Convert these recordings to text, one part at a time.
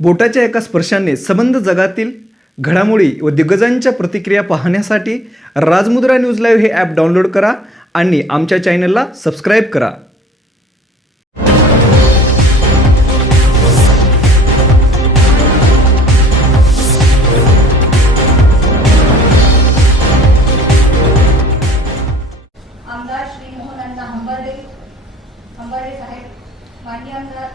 बोटाच्या एका स्पर्शाने संबंध जगातील घडामोडी व दिग्गजांच्या प्रतिक्रिया पाहण्यासाठी राजमुद्रा न्यूज लाईव्ह हे ॲप डाउनलोड करा आणि आमच्या चॅनलला सबस्क्राईब करा. आमदार श्री मोहनअण्णा हंबर्डे साहेब, माजी आमदार,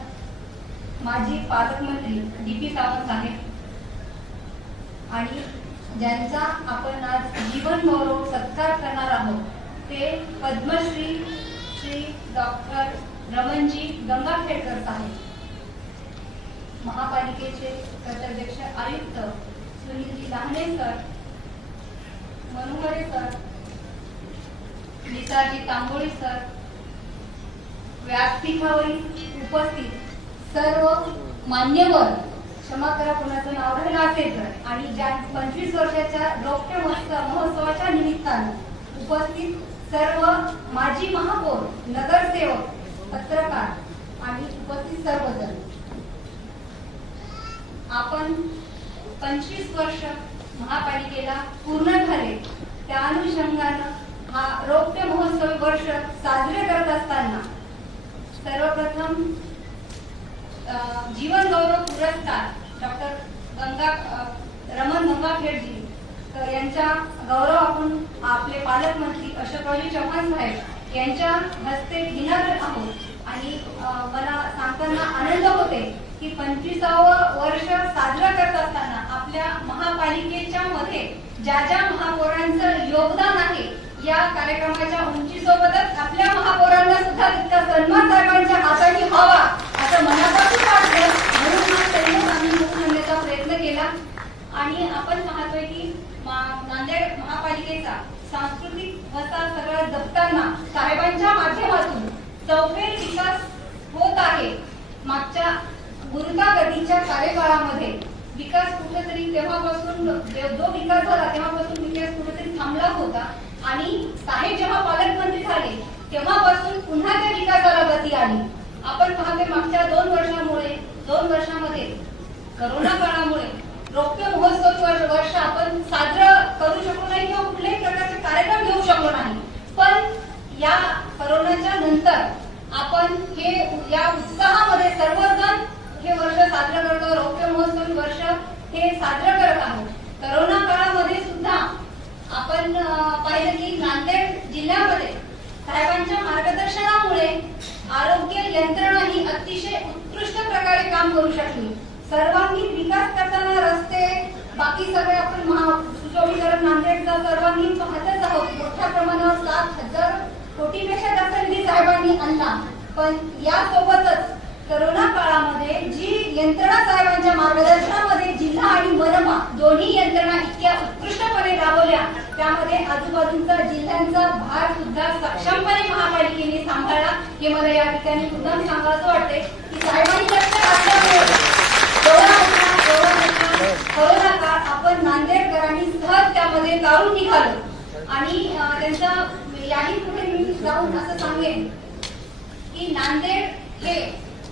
माजी पालकमंत्री डी.पी. सावंत साहेब आणि ज्यांचा आपण आज जीवन गौरव सत्कार करणार आहोत ते पद्मश्री श्री डॉक्टर रमणजी गंगाखेडकर साहेब, महापालिकेचे कर्तव्यदक्ष आयुक्त Sunilji Lahane sir, Manohare sir, Nisaji Tamboli sir, व्यासपीठावरील उपस्थित सर्व मान्यवर, क्षमा करा कोणाचं नाव राहिलं असेल तर, आणि ज्या 25 वर्षाच्या रौप्य महोत्सवाच्या निमित्ताने उपस्थित सर्व माजी महापौर, नगरसेवक, पत्रकार आणि उपस्थित सर्वजण. आपण 25 वर्ष महापालिकेला पूर्ण झाले, त्या अनुषंगानं हा रौप्य महोत्सवी वर्ष साजरे करत असताना सर्वप्रथम जीवन गौरव पुरस्कार डॉक्टर रमण गंगाखेडजी यांच्या गौरव आपण आपले पालकमंत्री अशोकरावजी चव्हाण साहेब यांच्या हस्ते घेणार आहोत. आणि मला सांगताना आनंद होते की 25वे वर्ष साजरा करत असताना आपल्या महापालिकेच्या मध्ये ज्या ज्या महापौरांचं योगदान आहे, या कार्यक्रमाच्या उंचीसोबतच आपल्या महापौरांना सुद्धा तितका सन्मान साहेबांच्या हाताने व्हावा असं मनापासून वाटलं, म्हणून हा संयोग आम्ही मुख्य प्रयत्न केला. आणि आपण पाहतोय की नांदेड महापालिकेचा सांस्कृतिक वसा सगळा जपताना साहेबांच्या माध्यमातून चौफेर विकास होत आहे. मागच्या गुरुतागतीच्या कार्यकाळामध्ये विकास कुठेतरी तेव्हापासून जो विकास झाला तेव्हापासून विकास कुठेतरी थांबला होता, आणि साहेब जेव्हा पालकमंत्री झाले तेव्हापासून पुन्हा त्या विकासाला गती आली. आपण पाहते मागच्या 2 वर्षामध्ये करोना काळामुळे रौप्य महोत्सव वर्ष आपण साजरं करू शकलो नाही किंवा कुठल्याही प्रकारचे कार्यक्रम घेऊ शकलो नाही. पण या करोनाच्या नंतर आपण हे या उत्साहामध्ये सर्वजण हे वर्ष साजरं करतो, रौप्य महोत्सवी वर्ष हे साजरं करत आहोत. करोना काळामध्ये सुद्धा आपण पाहिलं की नांदेड जिल्ह्यामध्ये साहेबांच्या मार्गदर्शनामुळे आरोग्य यंत्रणा ही अतिशय उत्कृष्ट प्रकारे काम करू शकली. सर्वांगीण विकास करताना रस्ते, बाकी सगळे आपण सुशोभीकरण नांदेडचा सर्वांगीण पाहतच आहोत. मोठ्या प्रमाणावर 7,000 कोटीपेक्षा जास्त निधी साहेबांनी आणला. पण यासोबतच करोना काळामध्ये जी यंत्रणा साहेबांच्या मार्गदर्शनामध्ये जिल्हा आणि मनपा दोन्ही यंत्रणा इतक्या उत्कृष्टपणे राबवल्या, त्यामध्ये आजूबाजूचा जिल्ह्यांचा भार सुद्धा सक्षमपणे महापालिकेने सांभाळला. हे मला या ठिकाणी पुन्हा सांगायचं वाटते की साहेबांनी लक्ष घातल्यामुळे करोना काळ आपण नांदेडकरांनी सहज त्यामध्ये जाऊन निघालो. आणि त्यांचा याही पुढे मी जाऊन असं सांगेन की नांदेड हे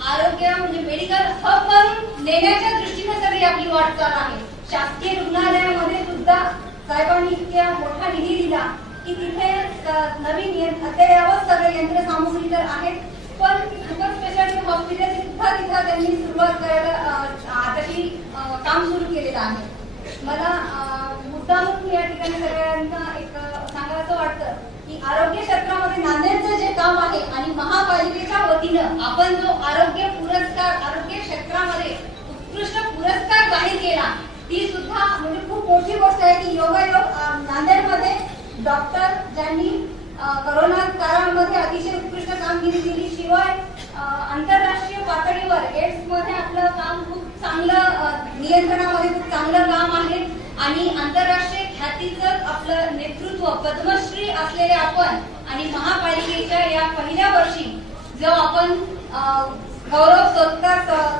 आरोग्य म्हणजे मेडिकल हब म्हणून नेण्याच्या दृष्टीने सगळी आपली वाटचाल आहे. शासकीय रुग्णालयामध्ये सुद्धा साहेबांनी इतक्या मोठा निधी दिला की तिथे नवीन अद्ययावत सगळे यंत्रसामुग्री तर आहेत, पण सुपर स्पेशालिटी हॉस्पिटल सुद्धा तिथे त्यांनी सुरुवात करायला आताची काम सुरू केलेलं आहे. मला मुद्दामून या ठिकाणी सगळ्यांना एक सांगायचं वाटतं की आरोग्य क्षेत्रामध्ये नांदेडचं जे काम आहे आणि महापालिकेच्या वतीनं आपण जो आरोग्य क्षेत्रामध्ये उत्कृष्ट पुरस्कार जाहीर केला, ती सुद्धा म्हणजे खूप मोठी गोष्ट आहे की योगायोग नांदेडमध्ये डॉक्टर ज्यांनी करोना काळामध्ये अतिशय उत्कृष्ट कामगिरी दिली, शिवाय आंतरराष्ट्रीय पातळीवर एड्स मध्ये आपलं काम खूप चांगलं, नियंत्रणामध्ये खूप चांगलं काम आहे. आणि आंतरराष्ट्रीय ख्यातीचं आपलं नेतृत्व पद्मश्री असलेले आपण आणि महापालिकेच्या या पहिल्या वर्षी जो आपण गौरव सत्कार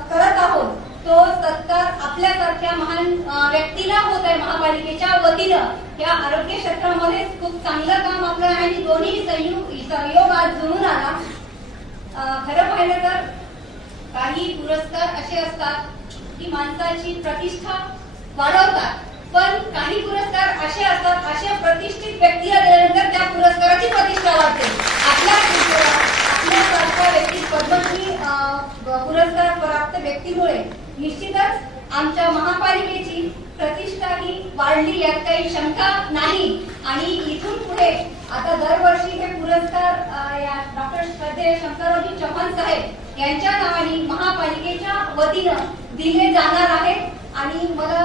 करत आहोत, तो सत्कार आपल्यासारख्या महान व्यक्तीला होत आहे. महापालिकेच्या वतीनं या आरोग्य क्षेत्रामध्ये खूप चांगलं काम आपलं आहे आणि दोन्ही सहयोग आज जुळून आला. खरं पाहिलं तर काही पुरस्कार असे असतात ही माणसाची प्रतिष्ठा वाढवतात, पण काही पुरस्कार असे असतात, अशा प्रतिष्ठित व्यक्तीला दिल्यानंतर त्या पुरस्काराची प्रतिष्ठा वाढते. आपल्यासारख्या व्यक्ती पद्मश्री पुरस्कार प्राप्त व्यक्तीमुळे निश्चितच आमच्या महापालिकेची प्रतिष्ठा ही वाढली, यात काही शंका नाही. आणि इथून पुढे आता दरवर्षी हे पुरस्कार या डॉक्टर श्रद्धेय शंकररावजी चव्हाण साहेब यांच्या नावाने महापालिकेच्या वतीनं दिले जाणार आहेत. आणि मला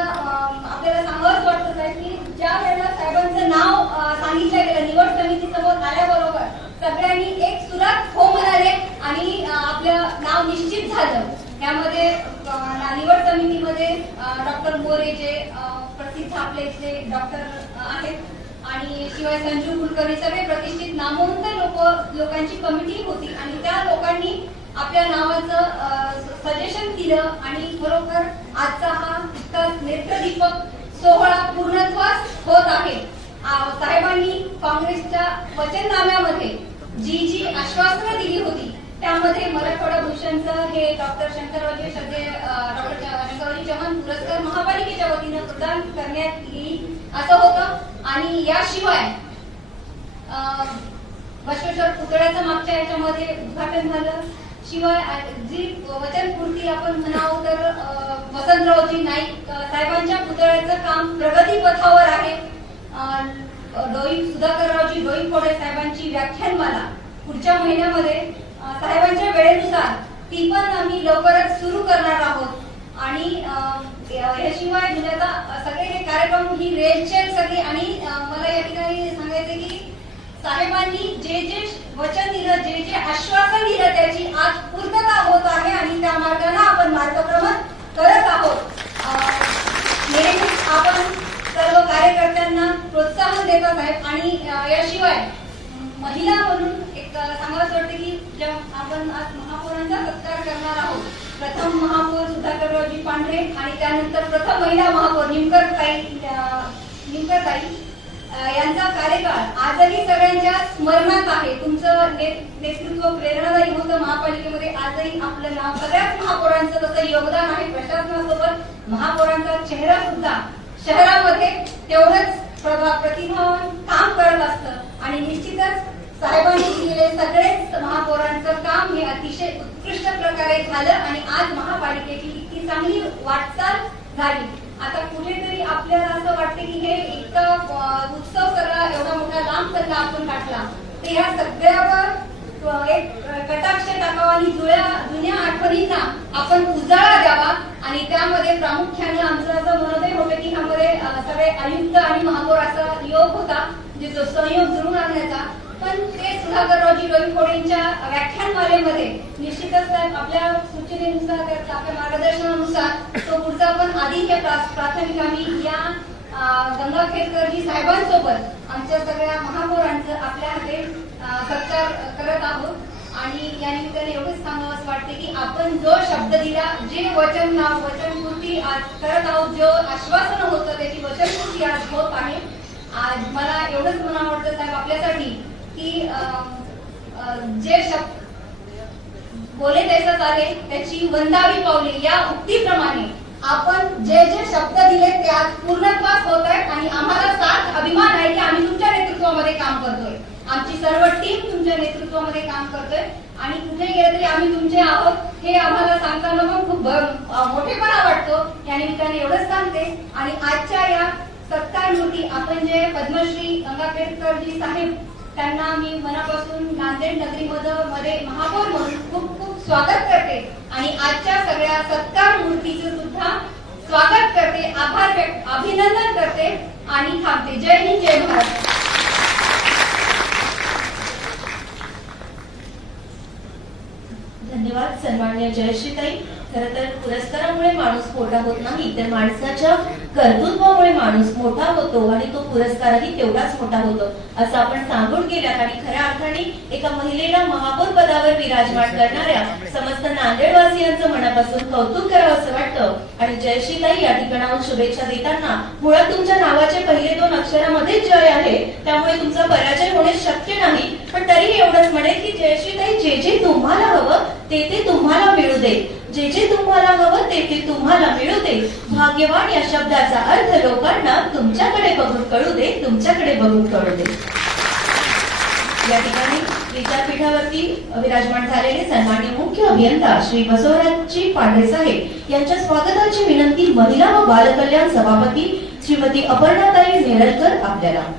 आपल्याला सांगावंच वाटतं साहेब की ज्या वेळेला साहेबांचं नाव सांगितलं गेलं, निवड समितीसमोर आल्याबरोबर सगळ्यांनी एक सुरात हो म्हणाले आणि आपलं नाव निश्चित झालं. यामध्ये निवड समितीमध्ये डॉक्टर मोरे जे प्रसिद्ध आपले इथले डॉक्टर आहेत आणि शिवाय संजू कुलकर्णी सगळे प्रतिष्ठित नामवंत लोकांची कमिटी होती आणि त्या लोकांनी आपल्या नावाचं सजेशन केलं आणि खरोखर आजचा हा इतका नेत्रदीपक सोहळा पूर्णत्वास होत आहे. साहेबांनी काँग्रेसच्या वचननाम्यामध्ये जी आश्वासनं दिली होती त्यामध्ये मराठवाडा भूषणचं हे डॉक्टर शंकररावजी चव्हाण पुरस्कार महापालिकेच्या वतीनं प्रदान करण्यात येईल असं होतं. आणि याशिवाय बसवेश्वर पुतळ्याचं मागच्या याच्यामध्ये उद्घाटन झालं. शिवाय जी वचनपूर्ती आपण म्हणावं तर वसंतरावजी नाईक साहेबांच्या पुतळ्याचं काम प्रगतीपथावर आहे. सुधाकररावजी डोईफोडे साहेबांची व्याख्यानमाला पुढच्या महिन्यामध्ये साहेबांच्या वेळेनुसार ती पण आम्ही लवकरच सुरू करणार आहोत. आणि याशिवाय म्हणजे आता सगळे हे कार्यक्रम ही रेलचेल सगळी. आणि मला या ठिकाणी सांगायचं की साहेबांनी जे वचन दिलं, जे आश्वासन दिलं त्याची आज पूर्तता होत आहे आणि त्या मार्गाने आपण मार्गक्रमण करत आहोत. नेहमीच आपण सर्व कार्यकर्त्यांना प्रोत्साहन देतात आहेत. आणि याशिवाय महिला म्हणून एक सांगायचं वाटतं की जेव्हा आपण आज महापौरांचा सत्कार करणार आहोत, प्रथम महापौर सुधाकररावजी पांढरे आणि त्यानंतर प्रथम महिला महापौर निमकरताई यांचा कार्यकाळ आजही सगळ्यांच्या स्मरणात आहे. तुमचं नेतृत्व प्रेरणादायी होतं महापालिकेमध्ये. आजही आपलं नाव सगळ्याच महापौरांचं तसं योगदान आहे. प्रशासनासोबत महापौरांचा चेहरा सुद्धा शहरामध्ये तेवढंच प्रतिभावान काम करत असतं. आणि निश्चितच साहेबांनी दिलेले सगळेच महापौरांचं काम हे अतिशय उत्कृष्ट प्रकारे झालं आणि आज महापालिकेची इतकी चांगली वाटचाल झाली. आता कुठेतरी आपल्याला असं वाटतं की हे इतका उत्सव सगळा एवढा मोठा लांब सगळा आपण काढला, तर ह्या सगळ्यावर एक कटाक्ष टाकावा आणि जुन्या आठवणींना आपण उजाळा द्यावा. आणि त्यामध्ये प्रामुख्याने आमचं असं मनोदय होतं की ह्यामध्ये सगळे आयुक्त आणि महापौर असा योग होता, जे जो संयोग जुळून आणण्याचा. पण ते सुधाकररावजी डोईफोडेंच्या व्याख्यानमालेमध्ये निश्चितच आपल्या सूचनेनुसार आपल्या मार्गदर्शनानुसार तो पुढचा पण आधी हे प्राथमिक आम्ही या गंगाखेडकरजी साहेबांसोबत आमच्या सगळ्या महापौरांचं आपल्या हाते सत्कार करत आहोत. आणि या निमित्ताने एवढंच सांगावं वाटते की आपण जो शब्द दिला, जे वचनपूर्ती आज करत आहोत, जो आश्वासन होतं त्याची वचनपूर्ती आज होत आहे. आज मला एवढंच म्हणावं वाटतं साहेब आपल्यासाठी की जे शब्द बोले तैसा चाले त्याची वंदावी पावले या उक्तीप्रमाणे आपण जे शब्द दिले ते आज पूर्णत्वास होत आहेत. आणि आम्हाला सार्थ अभिमान आहे की आम्ही तुमच्या नेतृत्वामध्ये काम करतोय. आमची सर्व टीम तुमच्या नेतृत्वामध्ये काम करतोय आणि कुठे गेलं तरी आम्ही तुमचे आहोत हे आम्हाला सांगताना पण खूप मोठेपणा वाटतो. या निमित्ताने एवढंच सांगते. आणि आजच्या या सत्कारमूर्ती आपण जे पद्मश्री गंगाखेडकरजी साहेब त्यांना मी मनापासून नांदेड नगरीमध्ये महापौर म्हणून खूप खूप स्वागत करते. आणि आजच्या सगळ्या सत्कार मूर्तीचं सुद्धा स्वागत करते, अभिनंदन करते आणि थांबते. जय हिंद, जय भारत. धन्यवाद सन्माननीय जयश्रीताई. खरं तर पुरस्कारामुळे माणूस मोठा होत नाही, तर माणसाच्या कर्तृत्वामुळे माणूस मोठा होतो आणि तो पुरस्कारही तेवढाच मोठा होतो असं आपण सांगून गेल्यात. आणि खऱ्या अर्थाने एका महिलेला महापौर पदावर विराजमान करणाऱ्या समस्त नांदेडवासियांचं मनापासून कौतुक करावं असं वाटतं. आणि आणि जयश्रीताई या ठिकाणाहून शुभेच्छा देताना, मुळात तुमच्या नावाचे पहिले 2 अक्षरामध्येच जय आहे, त्यामुळे तुमचा पराजय होणे शक्य नाही. पण तरी एवढंच म्हणेल की जयश्रीताई, जे जे तुम्हाला हवं ते ते तुम्हाला मिळू दे, जे जे तुम्हाला हवं ते ते तुम्हाला मिळू दे. भाग्यवान या शब्दाचा अर्थ लोकांना तुमच्याकडे बघून कळू दे, तुमच्याकडे बघून कळू दे. या ठिकाणी विद्यापीठावरती विराजमान झालेले सन्माननीय मुख्य अभियंता श्री बसवराजजी पांढरे साहेब यांच्या स्वागताची विनंती महिला व बालकल्याण सभापती श्रीमती अपर्णाताई नेरळकर आपल्याला.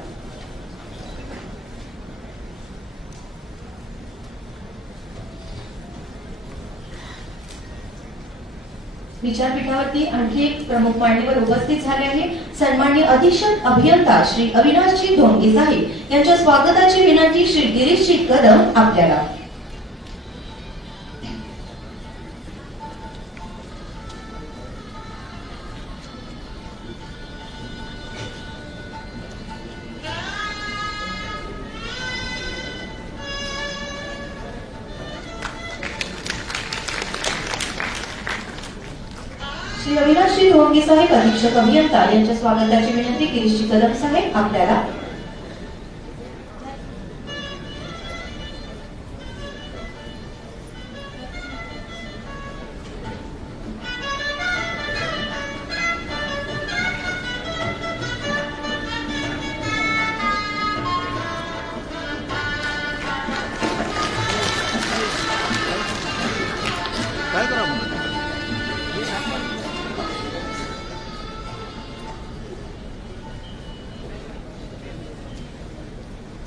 विचारपीठावरती आणखी एक प्रमुख मान्यवर उपस्थित झाले आहे. सन्माननीय अधीक्षक अभियंता श्री अविनाशजी धोंडगे साहेब यांच्या स्वागताची विनंती श्री गिरीशजी कदम आपल्याला. श्री अविनाशजी धोंडगे साहेब अधीक्षक अभियंता यांच्या स्वागताची विनंती गिरीशजी कदम साहेब आपल्याला.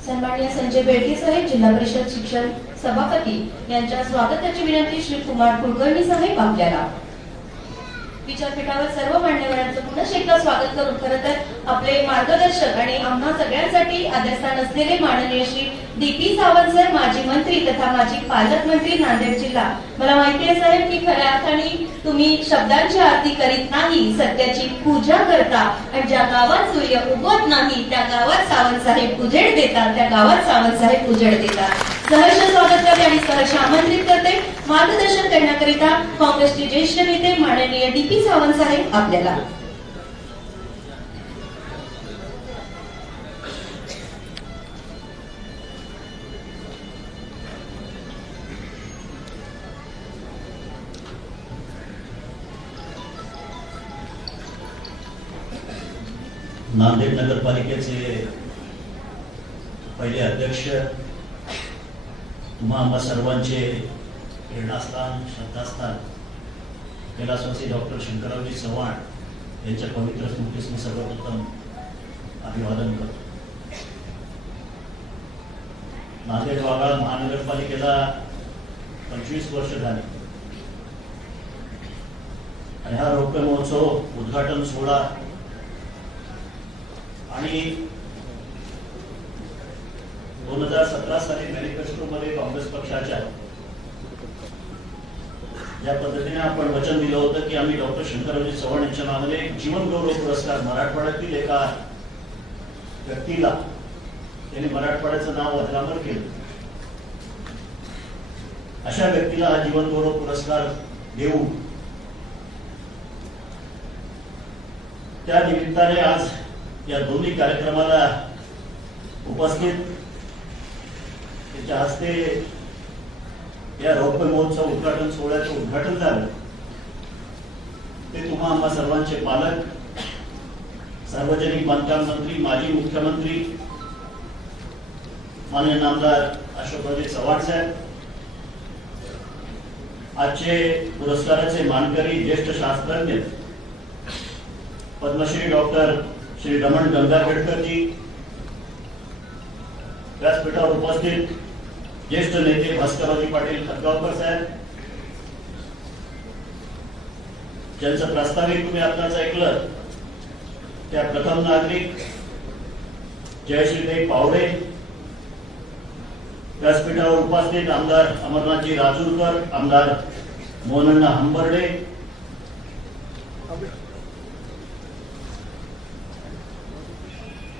सन्माननीय संजय बेडके साहेब जिल्हा परिषद शिक्षण सभापती यांच्या स्वागताची विनंती श्री कुमार कुलकर्णी साहेब आपल्याला. विचारपीठावर सर्व मान्यवरांचं पुन्हा एकदा स्वागत करून खरं तर आपले मार्गदर्शक आणि आम्हा सगळ्यांसाठी आदरस्थान असलेले माननीय श्री DP सावंत सर, माजी मंत्री तथा माजी पालकमंत्री नांदेड जिल्हा. मला माहिती आहे साहेब की खऱ्या अर्थाने तुम्ही शब्दांची आरती करीत नाही, सत्याची पूजा करता आणि ज्या गावात सूर्य उगवत नाही त्या गावात सावंत साहेब उजेड देतात, त्या गावात सावंत साहेब उजेड देतात. सहर्ष स्वागत करते आणि सहर्ष आमंत्रित करते मार्गदर्शन करण्याकरिता काँग्रेसचे ज्येष्ठ नेते माननीय DP सावंत साहेब आपल्याला. नांदेड नगरपालिकेचे पहिले अध्यक्ष, तुम्हा आम्हा सर्वांचे प्रेरणास्थान, श्रद्धास्थान कैलासवासी डॉक्टर शंकररावजी चव्हाण यांच्या पवित्र स्मृतीस मी सर्वप्रथम अभिवादन करतो. नांदेड वाघाळ महानगरपालिकेला 25 वर्ष झाली आणि हा रौप्य महोत्सव उद्घाटन सोहळा आणि 2017 साली मॅनिफेस्टोमध्ये काँग्रेस पक्षाच्या ज्या पद्धतीने आपण वचन दिलं होतं की आम्ही डॉक्टर शंकररावजी चव्हाण यांच्या नावाने जीवन गौरव पुरस्कार मराठवाड्यातील एका व्यक्तीला, त्यांनी मराठवाड्याचं नाव अजरामर केलं, अशा व्यक्तीला हा जीवन गौरव पुरस्कार देऊ, त्या निमित्ताने आज या दोन्ही कार्यक्रमाला उपस्थित त्याच्या हस्ते या रौप्य महोत्सव उद्घाटन सोहळ्याचं उद्घाटन झालं. ते तुम्हा आम्हा सर्वांचे पालक, सार्वजनिक बांधकाम मंत्री, माजी मुख्यमंत्री माननीय नामदार अशोकरावजी चव्हाण साहेब, आजचे पुरस्काराचे मानकरी ज्येष्ठ शास्त्रज्ञ पद्मश्री डॉक्टर श्री रमण गंगाखेडकर जी, व्यासपीठावर उपस्थित ज्येष्ठ नेते भास्कररावजी पाटील खतगावकर साहेब, ज्यांचं प्रास्ताविक तुम्ही आताच ऐकलं, त्या प्रथम नागरिक जयश्रीताई पावडे, व्यासपीठावर उपस्थित आमदार अमरनाथजी राजूरकर, आमदार मोहनअण्णा हंबर्डे,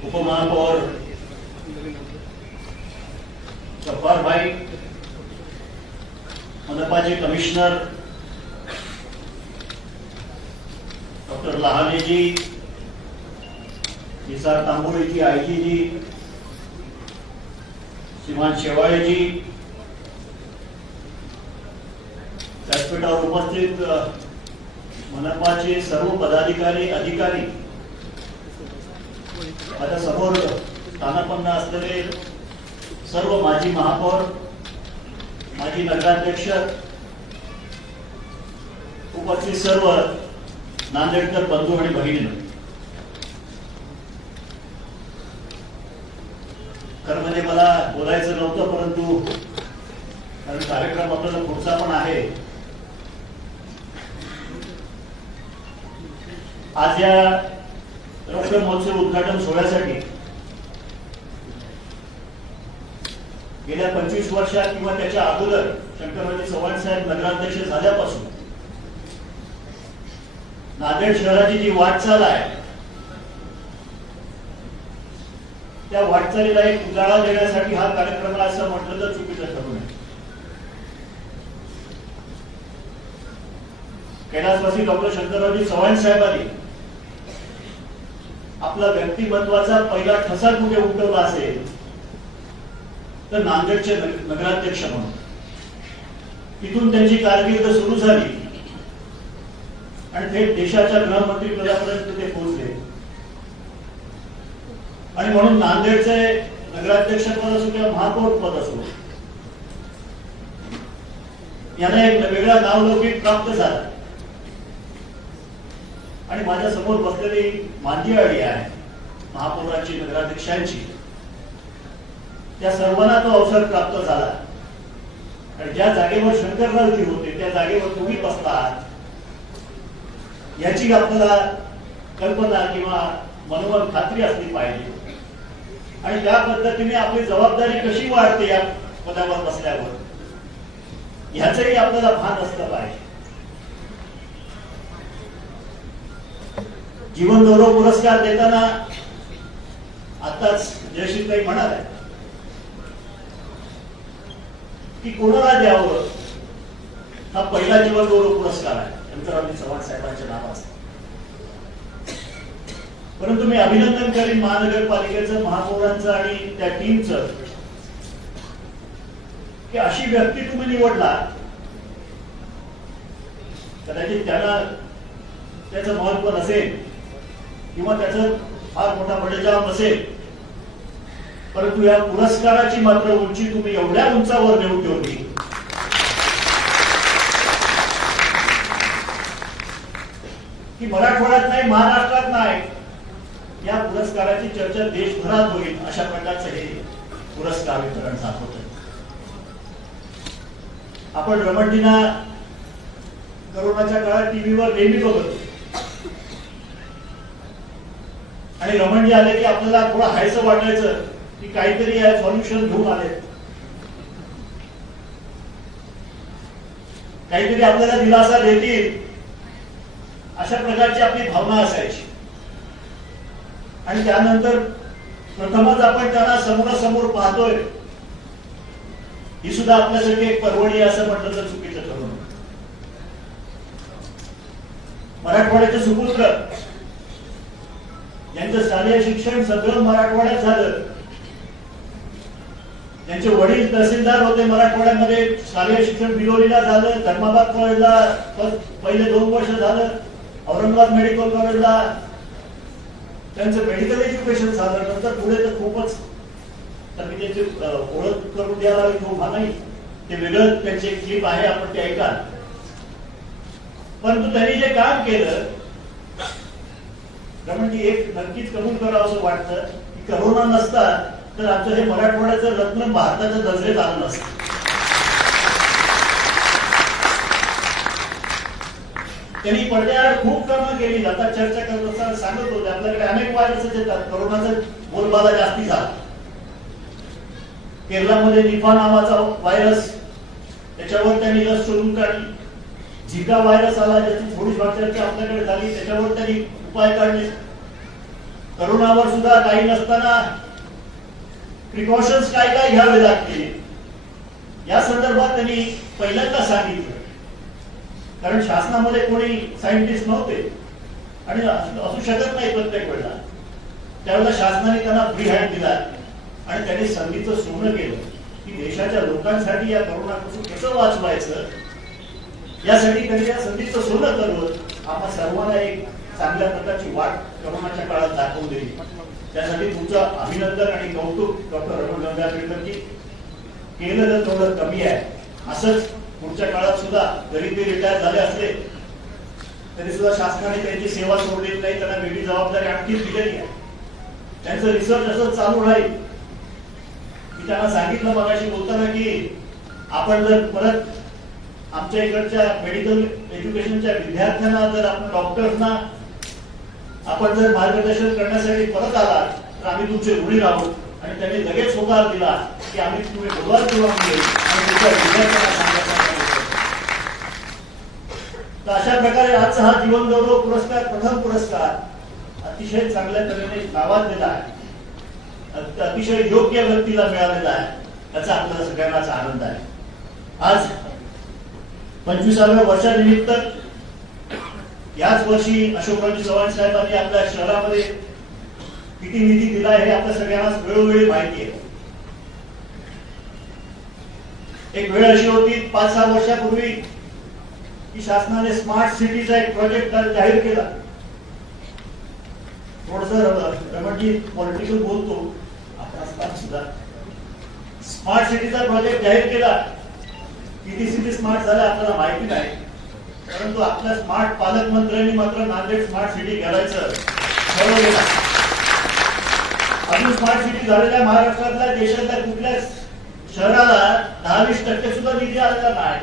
उपमहापौर गफ्फार भाई, मनपाचे कमिशनर डॉक्टर लहानेजी, निसार तांबोळीजी, आयजीजी, श्रीमान शेवाळेजी, व्यासपीठावर उपस्थित मनपाचे सर्व पदाधिकारी, अधिकारी, माझ्या समोर स्थानापन्न असलेले सर्व माजी महापौर, माजी नगराध्यक्ष, उपस्थित सर्व नांदेडकर बंधू आणि भगिनी, खरं म्हणजे मला बोलायचं नव्हतं, परंतु कारण कार्यक्रम आपल्याला पुढचा पण आहे. आज या रौद्र महोत्सव उद्घाटन सोहळ्यासाठी गेल्या 25 वर्षात किंवा त्याच्या अगोदर शंकरराजे चव्हाण साहेब नगराध्यक्ष झाल्यापासून नांदेड शहराची जी वाटचाल आहे त्या वाटचालीला एक उजाळा देण्यासाठी हा कार्यक्रम असं म्हटलं तर चुकीचं ठरू नये. कैलासवासी डॉक्टर शंकरराजे चव्हाण साहेबांनी आपला व्यक्तिमत्वाचा पहिला ठसा कुठे उमटवला असेल तर नांदेडचे नगराध्यक्ष म्हणून. तिथून त्यांची कारकीर्द सुरू झाली आणि ते देशाच्या गृहमंत्री पदापर्यंत ते पोहोचले. आणि म्हणून नांदेडचे नगराध्यक्ष पद असो किंवा महापौर पद असो, यांना एक वेगळा नावलौकिक प्राप्त झाला. आणि माझ्या समोर बसलेली मांदियाळी आहे महापौरांची, नगराध्यक्षांची, त्या सर्वांना तो अवसर प्राप्त झाला. आणि ज्या जागेवर शंकररावजी होते त्या जागेवर तुम्ही बसलात याची आपल्याला कल्पना किंवा मनोमन खात्री असली पाहिजे. आणि त्या पद्धतीने आपली जबाबदारी कशी वाढते या पदावर बसल्यावर ह्याचंही आपल्याला भान असलं पाहिजे. जीवन गौरव पुरस्कार देताना आताच जयश्रीताई म्हणाले की कोणाला द्यावं, हा पहिला जीवन गौरव पुरस्कार आहे शंकरराजे चव्हाण साहेबांच्या नावाचा. परंतु मी अभिनंदन करीन महानगरपालिकेचं, महापौरांचं आणि त्या टीमचं की अशी व्यक्ती तुम्ही निवडला. कदाचित त्याला त्याचं महत्व नसेल किंवा त्याचं फार मोठा बडेजाव नसेल, परंतु या पुरस्काराची मात्र उंची तुम्ही एवढ्या उंचावर नेऊन ठेवली की मराठवाड्यात नाही, महाराष्ट्रात नाही, या पुरस्काराची चर्चा देशभरात होईल अशा प्रकारचं हे पुरस्कार वितरण झालं होतं. आपण रमणजींना कोरोनाच्या काळात टीव्हीवर नेहमी बघतो आणि रमणजी आले की आपल्याला थोडं हायचं वाटायचं की काहीतरी या सॉल्युशन घेऊन आले, काहीतरी आपल्याला दिलासा देतील अशा प्रकारची आपली भावना असायची. आणि त्यानंतर प्रथमच आपण त्यांना समोरासमोर पाहतोय, ही सुद्धा आपल्यासाठी एक पर्वणी असं म्हटलं तर चुकीचं ठरवलं. मराठवाड्याचे सुपुत्र यांचं शालेय शिक्षण सगळं मराठवाड्यात झालं. त्यांचे वडील तहसीलदार होते मराठवाड्यामध्ये, शालेय शिक्षण बिलोलीला झालं, धर्माबाद कॉलेजला पहिले 2 वर्ष झालं, औरंगाबाद मेडिकल कॉलेजला त्यांचं मेडिकल एज्युकेशन झालं. नंतर पुढे तर खूपच, तर मी त्याची ओळख करून द्यायला किंवा नाही, ते वेगळं त्यांचे क्लिप आहे, आपण ते ऐका. परंतु त्यांनी जे काम केलं रमणजी एक नक्कीच कबूल करावं असं वाटतं की करोना नसता तर आमचं हे मराठवाड्याचं रत्न भारताच्या दर्जेत आलं नसतं. त्यांनी पडद्याआड खूप कामं केली. आता चर्चा करत असताना सांगत होते आपल्याकडे अनेक व्हायरसेस येतात, करोनाचा बोलबाला जास्ती झाला. केरळामध्ये निफा नावाचा व्हायरस, त्याच्यावर त्यांनी लस शोधून काढली. झिका व्हायरस आला, ज्याची थोडी चर्चा आपल्याकडे झाली, त्याच्यावर त्यांनी उपाय काढले. करोनावर सुद्धा काही नसताना प्रिकॉशन्स काय काय घ्यावे लागतील या संदर्भात त्यांनी पहिल्यांदा सांगितलं. कारण शासनामध्ये कोणी सायंटिस्ट नव्हते, आणि असू शकत नाही प्रत्येक वेळेला. त्यावेळेला शासनाने त्यांना फ्री हँड दिला आणि त्यांनी संधीचं सोनं केलं की देशाच्या लोकांसाठी या करोनापासून कसं वाचवायचं यासाठी त्यांनी या संधीचं सोनं करवत आम्हा सर्वांना एक चांगल्या प्रकारची वाट करोनाच्या काळात दाखवून दिली. त्यासाठी तुमचं अभिनंदन आणि कौतुक डॉक्टर रमण गंगाखेडकर की केलं थोडं कमी आहे. असंच पुढच्या काळात सुद्धा जरी ते रिटायर झाले असले तरी सुद्धा शासनाने त्यांची सेवा सोडलेली नाही, त्यांना वेगळी जबाबदारी आणखी दिलेली आहे. त्यांचं रिसर्च असं चालू राहील. मी त्यांना सांगितलं मगाशी बोलताना की आपण जर परत आमच्या इकडच्या मेडिकल एज्युकेशनच्या विद्यार्थ्यांना जर आपण डॉक्टर्सना आपण जर मार्गदर्शन करण्यासाठी परत आला तर आम्ही तुमचे ऋणी राहू. आणि त्यांनी लगेच होकार दिला की आम्ही तुम्ही बोलवा किंवा आणि तुमच्या विद्यार्थ्यांना सांगायचं. तर अशा प्रकारे आजचा हा जीवन गौरव पुरस्कार प्रथम पुरस्कार अतिशय चांगल्या तऱ्हेने नावाजलेला आहे, अतिशय योग्य व्यक्तीला मिळालेला आहे. त्याचा आपल्याला सगळ्यांनाच आनंद आहे. आज 25व्या वर्षानिमित्त याच वर्षी अशोकरावजी चव्हाण साहेबांनी आपल्या शहरामध्ये किती निधी दिला हे आपल्या सगळ्यांना वेळोवेळी माहिती आहे. एक वेळ अशी होती 5-6 वर्षापूर्वी की शासनाने स्मार्ट सिटीचा एक प्रोजेक्ट जाहीर केला. थोडस रमणजी पॉलिटिकल बोलतो आपण सुद्धा. स्मार्ट सिटीचा प्रोजेक्ट जाहीर केला. किती सिटी स्मार्ट झाल्या आपल्याला माहिती नाही, परंतु आपल्या स्मार्ट पालकमंत्र्यांनी मात्र नांदेड स्मार्ट सिटी करायचं ठरवलेलं. अजून स्मार्ट सिटी झालेल्या महाराष्ट्रातल्या देशातल्या कुठल्या शहराला 10-20% सुद्धा निधी आलेला नाही,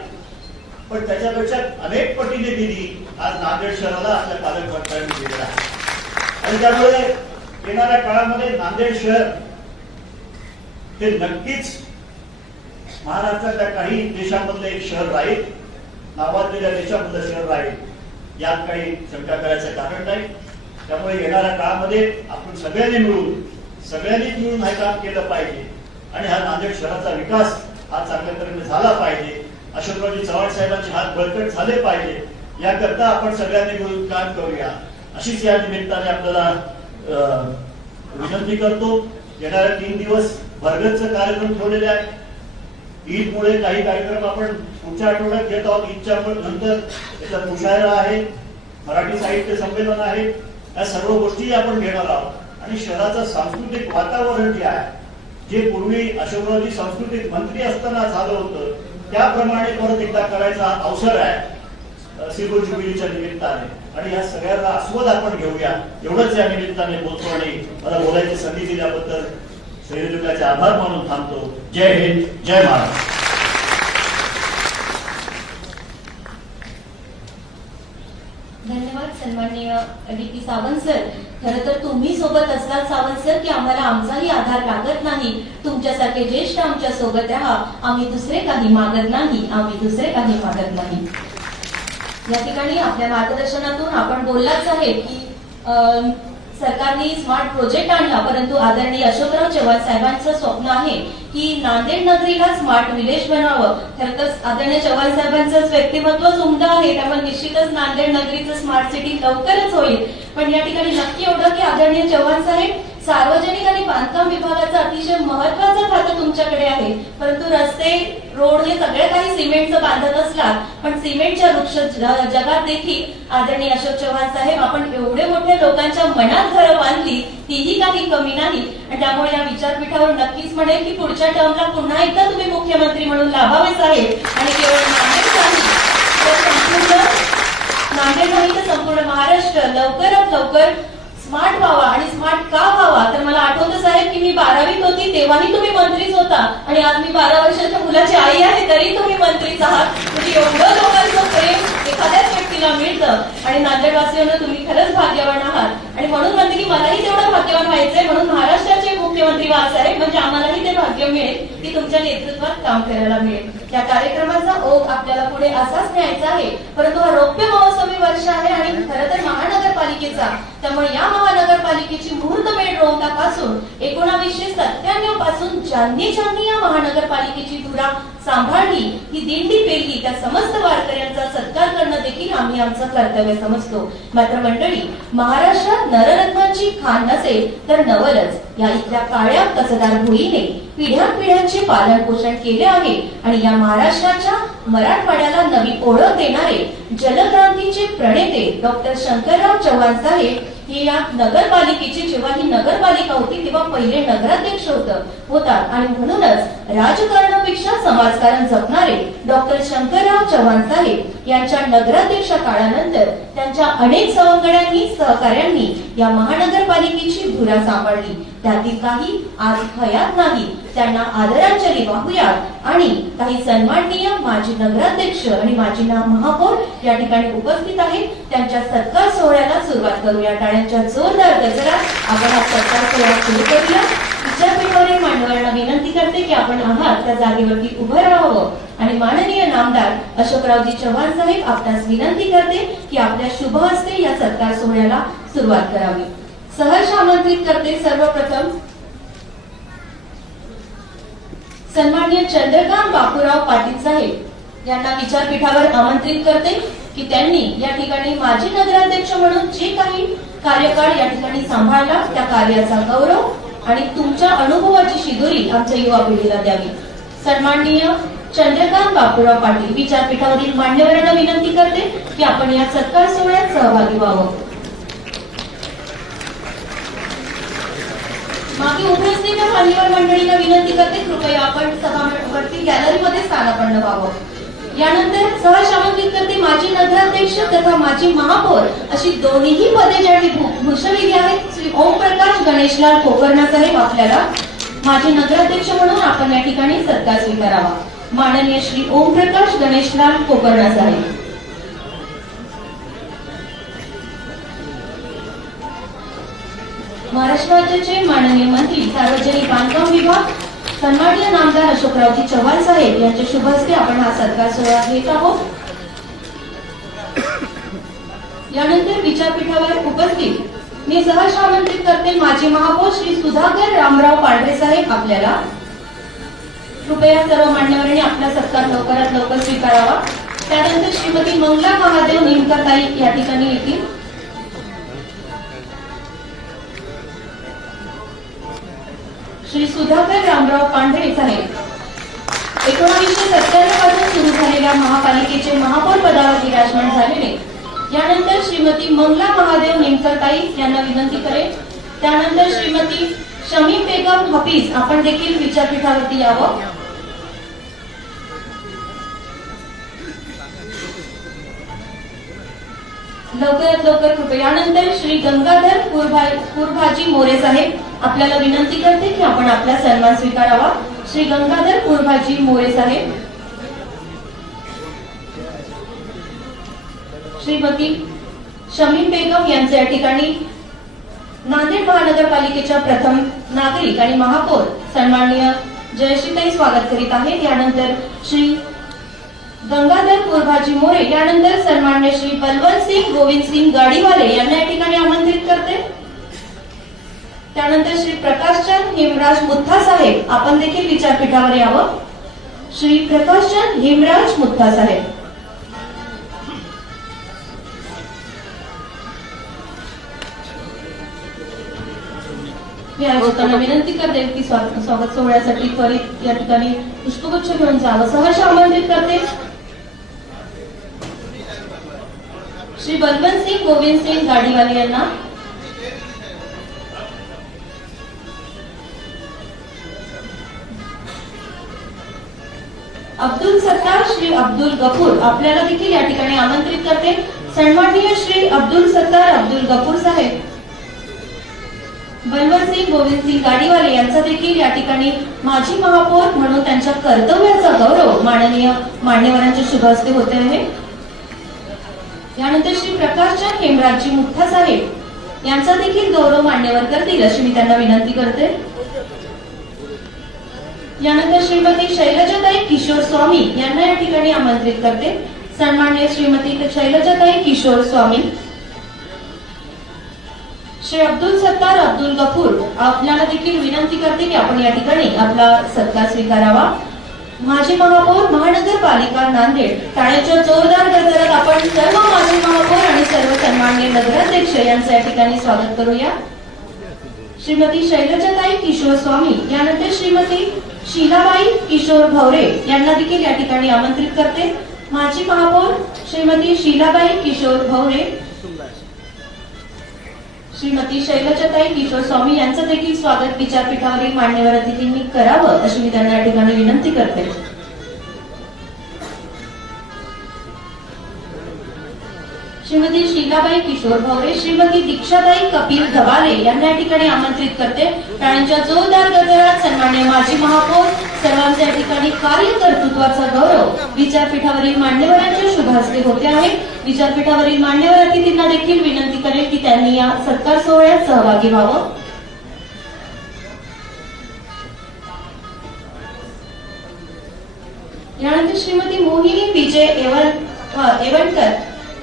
पण त्याच्यापेक्षा अनेक पटीने निधी आज नांदेड शहराला आपल्या पालकमंत्र्यांनी दिलेला आहे. आणि त्यामुळे येणाऱ्या काळामध्ये नांदेड शहर हे नक्कीच महाराष्ट्रातल्या काही देशांमधलं एक शहर राहील, नावाजलेल्या देशामधलं शहर राहील, यात काही शंका करायचं कारण नाही. त्यामुळे येणाऱ्या काळामध्ये आपण सगळ्यांनीच मिळून हे काम केलं पाहिजे आणि हा नांदेड शहराचा विकास हा चांगल्या तऱ्हेने झाला पाहिजे. अशोकरावजी चव्हाण साहेबांचे हात बळकट झाले पाहिजे, याकरता आपण सगळ्यांनी मिळून काम करूया अशीच या निमित्ताने आपल्याला विनंती करतो. येणाऱ्या 3 दिवस भरगच्च कार्यक्रम ठेवलेले आहेत. ईदमुळे काही कार्यक्रम आपण पुढच्या आठवड्यात घेत आहोत. ईदच्या नंतर त्याच्यात मुशायरा आहे, मराठी साहित्य संमेलन आहे, या सर्व गोष्टी आपण घेणार आहोत. आणि शहराचं सांस्कृतिक वातावरण जे आहे, जे पूर्वी अशोकरावजी सांस्कृतिक मंत्री असताना झालं होतं, त्याप्रमाणे परत एकदा करायचा अवसर आहे सिल्वर ज्युबिलीच्या निमित्ताने. आणि या सगळ्यांना आस्वाद आपण घेऊया एवढंच या निमित्ताने बोलतो. आणि मला बोलायची संधी दिल्याबद्दल संयोजकाचे आभार मानून थांबतो. जय हिंद, जय महाराष्ट्र. धन्यवाद सन्माननीय डी.पी. सावंत सर. खरं तर तुम्ही सोबत असलात सावंत सर की आम्हाला आमचाही आधार लागत नाही. तुमच्यासारखे ज्येष्ठ आमच्या सोबत राहा. आम्ही दुसरे काही मागत नाही. या ठिकाणी आपल्या मार्गदर्शनातून आपण बोललाच आहे की सरकारने स्मार्ट प्रोजेक्ट आणला, परंतु आदरणीय अशोकराव चव्हाण साहेबांचं स्वप्न आहे की नांदेड नगरीला स्मार्ट विलेज बनावं. खरं तर आदरणीय चव्हाण साहेबांचं व्यक्तिमत्वच उमदा आहे, त्यामुळे निश्चितच नांदेड नगरीचं स्मार्ट सिटी लवकरच होईल. पण या ठिकाणी नक्की एवढं की आदरणीय चव्हाण साहेब, सार्वजनिक आणि बांधकाम विभागाचा अतिशय महत्वाचं खातं तुमच्याकडे आहे, परंतु रस्ते, रोड हे सगळे काही सिमेंटचं बांधत असलात, पण सिमेंटच्या वृक्ष जगात देखील आदरणीय अशोक चव्हाण साहेब आपण एवढे मोठ्या लोकांच्या मनात घरं बांधली, तीही काही कमी नाही. आणि त्यामुळे या विचारपीठावर नक्कीच म्हणेल की पुढच्या टर्मला पुन्हा एकदा तुम्ही मुख्यमंत्री म्हणून लाभावेच आहे. आणि केवळ नांदेड नाही तर संपूर्ण महाराष्ट्र लवकरात लवकर स्मार्ट व्हावा. आणि स्मार्ट का व्हावा तर मला आठवतं साहेब की मी 12वीत होती तेव्हाही तुम्ही मंत्रीच होता, आणि आज मी 12 वर्षाच्या मुलाची आई आहे तरी तुम्ही मंत्रीच आहात. म्हणजे एवढं लोकांचं प्रेम एखाद्याच व्यक्तीला मिळतं. आणि नांदेडवासियांना तुम्ही खरंच भाग्यवान आहात. आणि म्हणून म्हणते की मलाही तेवढं भाग्यवान व्हायचंय, म्हणून महाराष्ट्राचे मुख्यमंत्री साहेब म्हणजे आम्हालाही ते भाग्य मिळेल की तुमच्या नेतृत्वात काम करायला मिळेल. या कार्यक्रमाचा ओघ आपल्याला पुढे असाच न्यायचा आहे, परंतु हा रौप्य महोत्सवी वर्ष आहे आणि खरं तर महानगरपालिकेचा. त्यामुळे या महानगर महानगरपालिकेची मुहूर्तमेढ रोवतापासून 1997 पासून ज्यांनी या महानगरपालिकेची धुरा सांभाळली, ही दिंडी पेरली, त्या समस्त वारकऱ्यांचा सत्कार करणं देखील आम्ही आमचं कर्तव्य समजतो. मात्र मंडळी, महाराष्ट्रात नररत्नांची खाण नसेल तर नवलच या इथल्या काळ्या कसदार भुईने पिढ्यानपिढ्यांचे पालन पोषण केले आहे आणि या महाराष्ट्राच्या मराठवाड्याला नवी ओळख देणारे जलक्रांतीचे प्रणेते डॉक्टर शंकरराव चव्हाण साहेब हे या नगरपालिकेचे, जेव्हा ही नगरपालिका होती तेव्हा पहिले नगराध्यक्ष होतात आणि म्हणूनच राजकारणापेक्षा समाजकारण जपणारे डॉक्टर शंकरराव चव्हाण साहेब यांच्या नगराध्यक्ष काळानंतर त्यांच्या अनेक सवंगड्यांनी, सहकार्यांनी या महानगरपालिकेची धुरा सांभाळली. त्यातील काही आज हयात नाही, त्यांना आदरांजली वाहूयात आणि काही सन्माननीय माजी नगराध्यक्ष आणि माजी महापौर या ठिकाणी उपस्थित आहेत. त्यांच्या सत्कार सोहळ्याला सुरुवात करूया. टाळ्यांच्या जोरदार गजरात आपण हा सत्कार सोहळा सुरू करूया. विद्यापीठावरील मान्यवरांना विनंती करते की आपण आहात त्या जागेवरती उभं राहावं आणि माननीय नामदार अशोकरावजी चव्हाण साहेब आपल्यास विनंती करते की आपल्या शुभ हस्ते या सत्कार सोहळ्याला सुरुवात करावी. सहर्ष आमंत्रित करते सर्वप्रथम सन्माननीय चंद्रकांत बापूराव पाटील साहेब यांना विचारपीठावर आमंत्रित करते की त्यांनी या ठिकाणी माजी नगराध्यक्ष म्हणून जे काही कार्यकाळ या ठिकाणी सांभाळला त्या कार्याचा गौरव आणि तुमच्या अनुभवाची शिदोरी आमच्या युवा पिढीला द्यावी. सन्माननीय चंद्रकांत बापूराव पाटील विचारपीठावरील मान्यवरांना विनंती करते की आपण या सत्कार सोहळ्यात सहभागी व्हावं. मागे उभे असलेल्या मान्यवर मंडळींना विनंती करते कृपया आपण सभामंडपावरती गॅलरीमध्ये स्थानापन्न व्हावं. यानंतर सहर्ष आमंत्रित करते माजी नगराध्यक्ष तथा माजी महापौर अशी दोन्हीही पदे ज्यांनी भूषविली आहेत श्री ओमप्रकाश गणेशलाल कोकर्णा साहेब आपल्याला माजी नगराध्यक्ष म्हणून आपण या ठिकाणी सत्कार स्वीकारावा. माननीय श्री ओमप्रकाश गणेशलाल कोकर्णा साहेब. महाराष्ट्र राज्याचे माननीय मंत्री सार्वजनिक बांधकाम विभाग सन्माननीय नामदार अशोकरावजी चव्हाण साहेब यांच्या शुभ हस्ते आपण हा सत्कार सोहळा घेत आहोत. यानंतर विचारपीठावर उपस्थित मी सहर्ष आमंत्रित करते माजी महापौर श्री सुधाकर रामराव पांढरे साहेब आपल्याला. कृपया सर्व मान्यवरांनी आपला सत्कार लवकरात लवकर स्वीकारावा. त्यानंतर श्रीमती मंगला महादेव निमकरताई या ठिकाणी येतील. श्री सुधाकर रामराव पांढरे साहेब 1997 पासून सुरू झालेल्या महापालिकेचे महापौर पदावर विराजमान झालेले. यानंतर श्रीमती मंगला महादेव निमकरताई यांना विनंती करेल. त्यानंतर श्रीमती शमीम बेगम हफीज आपण देखील विचारपीठावरती यावं. लवकरात लवकर कृपया. यानंतर श्री गंगाधर कुरभाजी मोरे साहेब आपल्याला विनंती करते की आपण आपला सन्मान स्वीकारावा. श्री गंगाधर कुरभाजी मोरे साहेब. श्रीमती शमीम बेगम यांचे या ठिकाणी नांदेड महानगरपालिकेच्या प्रथम नागरिक आणि महापौर सन्माननीय जयश्रीताई स्वागत करीत आहेत. यानंतर श्री गंगाधर कुरभाजी मोरे. यानंतर सन्माननीय श्री बलवंत सिंग गोविंद सिंग गाडीवाले यांना या ठिकाणी आमंत्रित करते. त्यानंतर श्री प्रकाशचंद हेमराज मुत्था साहेब आपण देखील विचारपीठावर यावं. श्री प्रकाशचंद हेमराज मुत्था साहेब. मी आयोजकांना विनंती करते की स्वागत सोहळ्यासाठी त्वरित या ठिकाणी पुष्पगुच्छ घेऊन जावं. सहर्ष आमंत्रित करते श्री बलवंत सिंग गोविंद सिंग गाडीवाले यांना. अब्दुल सत्तार श्री अब्दुल गफूर आपल्याला देखील या ठिकाणी आमंत्रित करते. सन्माननीय श्री अब्दुल सत्तार अब्दुल गफूर साहेब बलवंत सिंग गोविंद सिंग गाडीवाले यांचा देखील या ठिकाणी माजी महापौर म्हणून त्यांच्या कर्तव्याचा गौरव माननीय मान्यवरांच्या शुभ हस्ते होते आहे. यानंतर श्री प्रकाशचंद हेमराजी मुत्था साहेब यांचा देखील गौरव मान्यवर करतील अशी मी त्यांना विनंती करते. यानंतर श्रीमती शैलजाताई किशोर स्वामी यांना या ठिकाणी आमंत्रित करते. सन्माननीय श्रीमती शैलजाताई किशोर स्वामी. श्री अब्दुल सत्तार अब्दुल गफूर आपल्याला देखील विनंती करते की आपण या ठिकाणी आपला सत्कार स्वीकारावा. माजी महापौर महानगरपालिका नांदेड, टाळ्यांच्या जोरदार गजरात आपण सर्व माजी महापौर आणि सर्व सन्माननीय नगराध्यक्ष यांचं या ठिकाणी स्वागत करूया. श्रीमती शैलजाताई किशोर स्वामी, यानंतर श्रीमती शीलाबाई किशोर भवरे यांना देखील या ठिकाणी आमंत्रित करते. माजी महापौर श्रीमती शीलाबाई किशोर भवरे, श्रीमती शैलजाताई किशोर स्वामी यांचं देखील स्वागत विचारपीठावरील मान्यवर अतिथींनी करावं अशी मी त्यांना या ठिकाणी विनंती करते. श्रीमती शीलाबाई किशोर भवरे, श्रीमती दीक्षाताई कपिल धबाले यांना या ठिकाणी आमंत्रित करते. टाळ्यांच्या जोरदार गजरात सन्माननीय माजी महापौर सर्वांच्या या ठिकाणी कार्यकर्तृत्वाचा गौरव विचारपीठावरील मान्यवरांच्या शुभ हस्ते होते आहे. विचारपीठावरील मान्यवर अतिथींना देखील विनंती करेल की त्यांनी या सत्कार सोहळ्यात सहभागी व्हावं. यानंतर श्रीमती मोहिनी विजय एवणकर,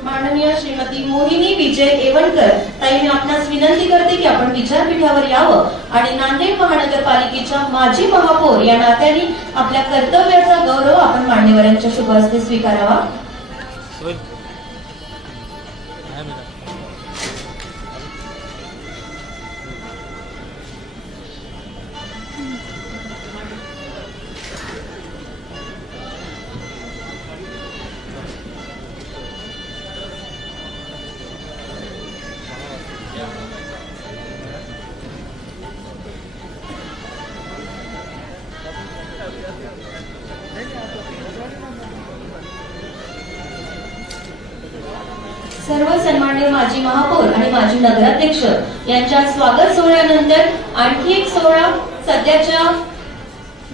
माननीय श्रीमती मोहिनी विजय एवणकर ताईने आपणास विनंती करते की आपण विचारपीठावर यावं आणि नांदेड महानगरपालिकेच्या माजी महापौर या नात्याने आपल्या कर्तव्याचा गौरव आपण मान्यवरांच्या शुभ हस्ते स्वीकारावा. सर्व सन्माननीय माजी महापौर आणि माजी नगराध्यक्ष यांच्या स्वागत सोहळ्यानंतर आणखी एक सोहळा सध्याच्या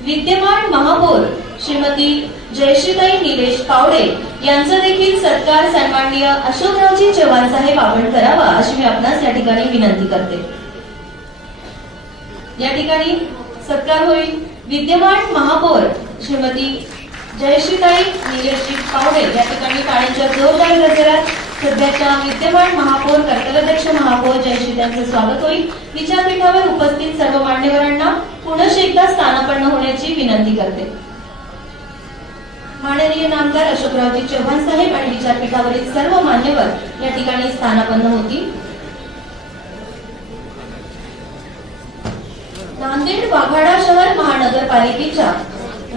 विद्यमान महापौर श्रीमती जयश्रीताई निलेश पावडे यांचा देखील सत्कार सन्माननीय अशोकरावजी चव्हाण साहेब आपण करावा अशी मी आपणास या ठिकाणी विनंती करते. या ठिकाणी सत्कार होईल. विद्यमान महापौर श्रीमती जयश्रीताई निलेशजी पावडे या ठिकाणी टाळ्यांच्या जोरदार गजरात सध्याच्या विद्यमान महापौर कर्तव्याध्यक्ष महापौर जयश्री यांचे स्वागत होईल. विचारपीठावर उपस्थित सर्व मान्यवरांना पुनश्च एकदा स्थानापन्न होण्याची विनंती करते. माननीय नामदार अशोकरावजी चव्हाण साहेब आणि विचारपीठावरील सर्व मान्यवर या ठिकाणी स्थानापन्न होतील. नांदेड वाघाडा शहर महानगरपालिकेच्या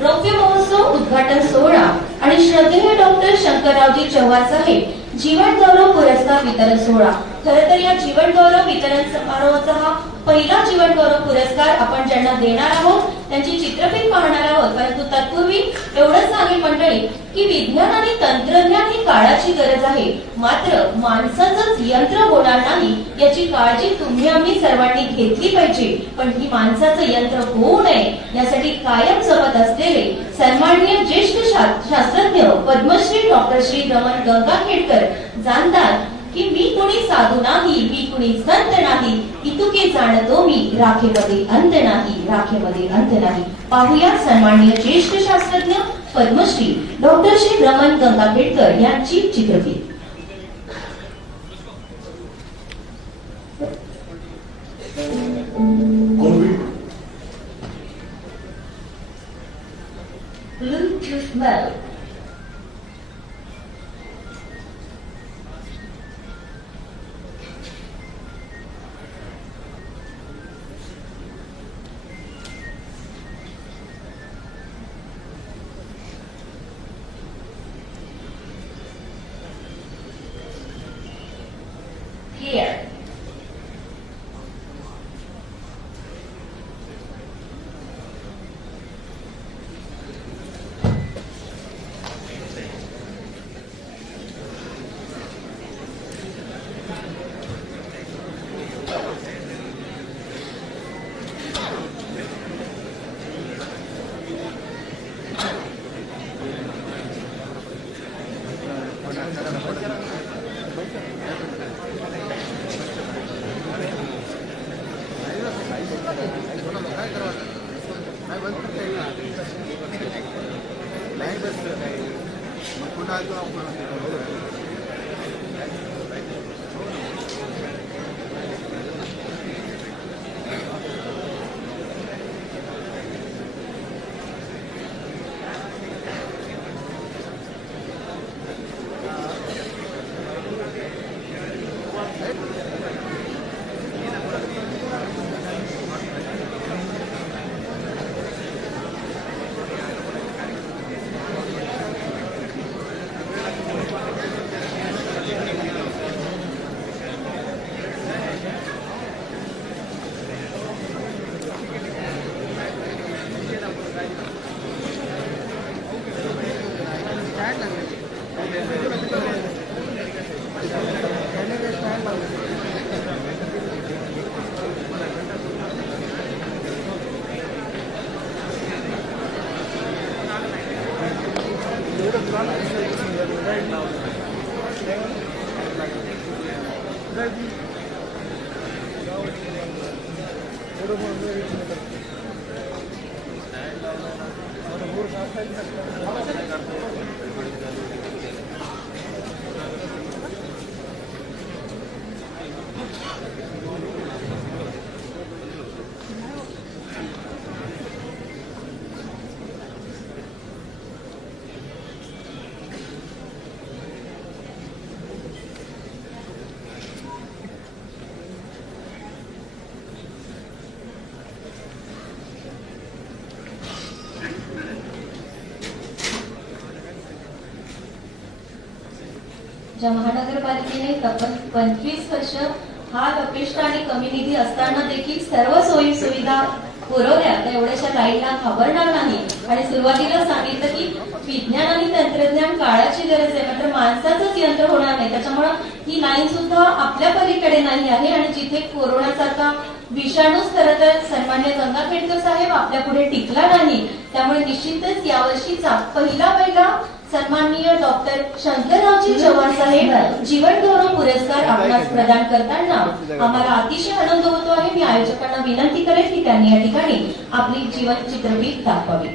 रौप्य महोत्सव उद्घाटन सोहळा आणि श्रद्धेय डॉक्टर शंकररावजी चव्हाण साहेब जीवन गौरव पुरस्कार वितरण सोहळा. खरं तर या जीवन गौरव वितरण समारोहाचा हा पहिला जीवन गौरव पुरस्कार आपण ज्यांना देणार आहोत त्यांची चित्रफित पाहणार आहोत. परंतु तत्पूर्वी एवढंच सांगेल मंडळी की विज्ञान आणि तंत्रज्ञान ही काळाची गरज आहे, मात्र माणसाचंच यंत्र होणार नाही याची काळजी तुम्ही आम्ही सर्वांनी घेतली पाहिजे. पण ही माणसाचं यंत्र होऊ नये यासाठी कायम जपत असलेले सन्माननीय ज्येष्ठ शास्त्रज्ञ पद्मश्री डॉक्टर श्री रमण गंगाखेडकर जाणतात की मी कुणी साधू नाही, मी कुणी संत नाही, इतुके जाणतो मी, राखेमध्ये अंत नाही, राखेमध्ये अंत नाही. पाहूया सन्माननीय ज्येष्ठ शास्त्रज्ञ पद्मश्री डॉक्टर श्री रमण गंगाखेडकर यांची चित्रफित. Bluetooth mode. Here. ज्या महानगरपालिकेने तब्बल 25 वर्ष हात अपेष्ट आणि कमी निधी असताना देखील सर्व सोयी सुविधा पुरवल्या, त्या एवढ्याशा लाईनला घाबरणार नाही. आणि सुरुवातीला सांगितलं की विज्ञान आणि तंत्रज्ञान काळाची गरज आहे, मात्र माणसाचंच यंत्र होणार नाही. त्याच्यामुळे ही लाईन सुद्धा आपल्या पलीकडे नाही आहे. आणि जिथे कोरोनासारखा विषाणूच खरं तर सन्मान्य गंगाखेडकर साहेब आपल्या पुढे टिकला नाही, त्यामुळे निश्चितच यावर्षीचा पहिला सन्माननीय डॉक्टर शंकररावजी चव्हाण साहेब जीवन गौरव पुरस्कार आपणास प्रदान करताना आम्हाला अतिशय आनंद होतो आहे. मी आयोजकांना विनंती करेन की त्यांनी या ठिकाणी आपली जीवन चित्रफीत दाखवावी.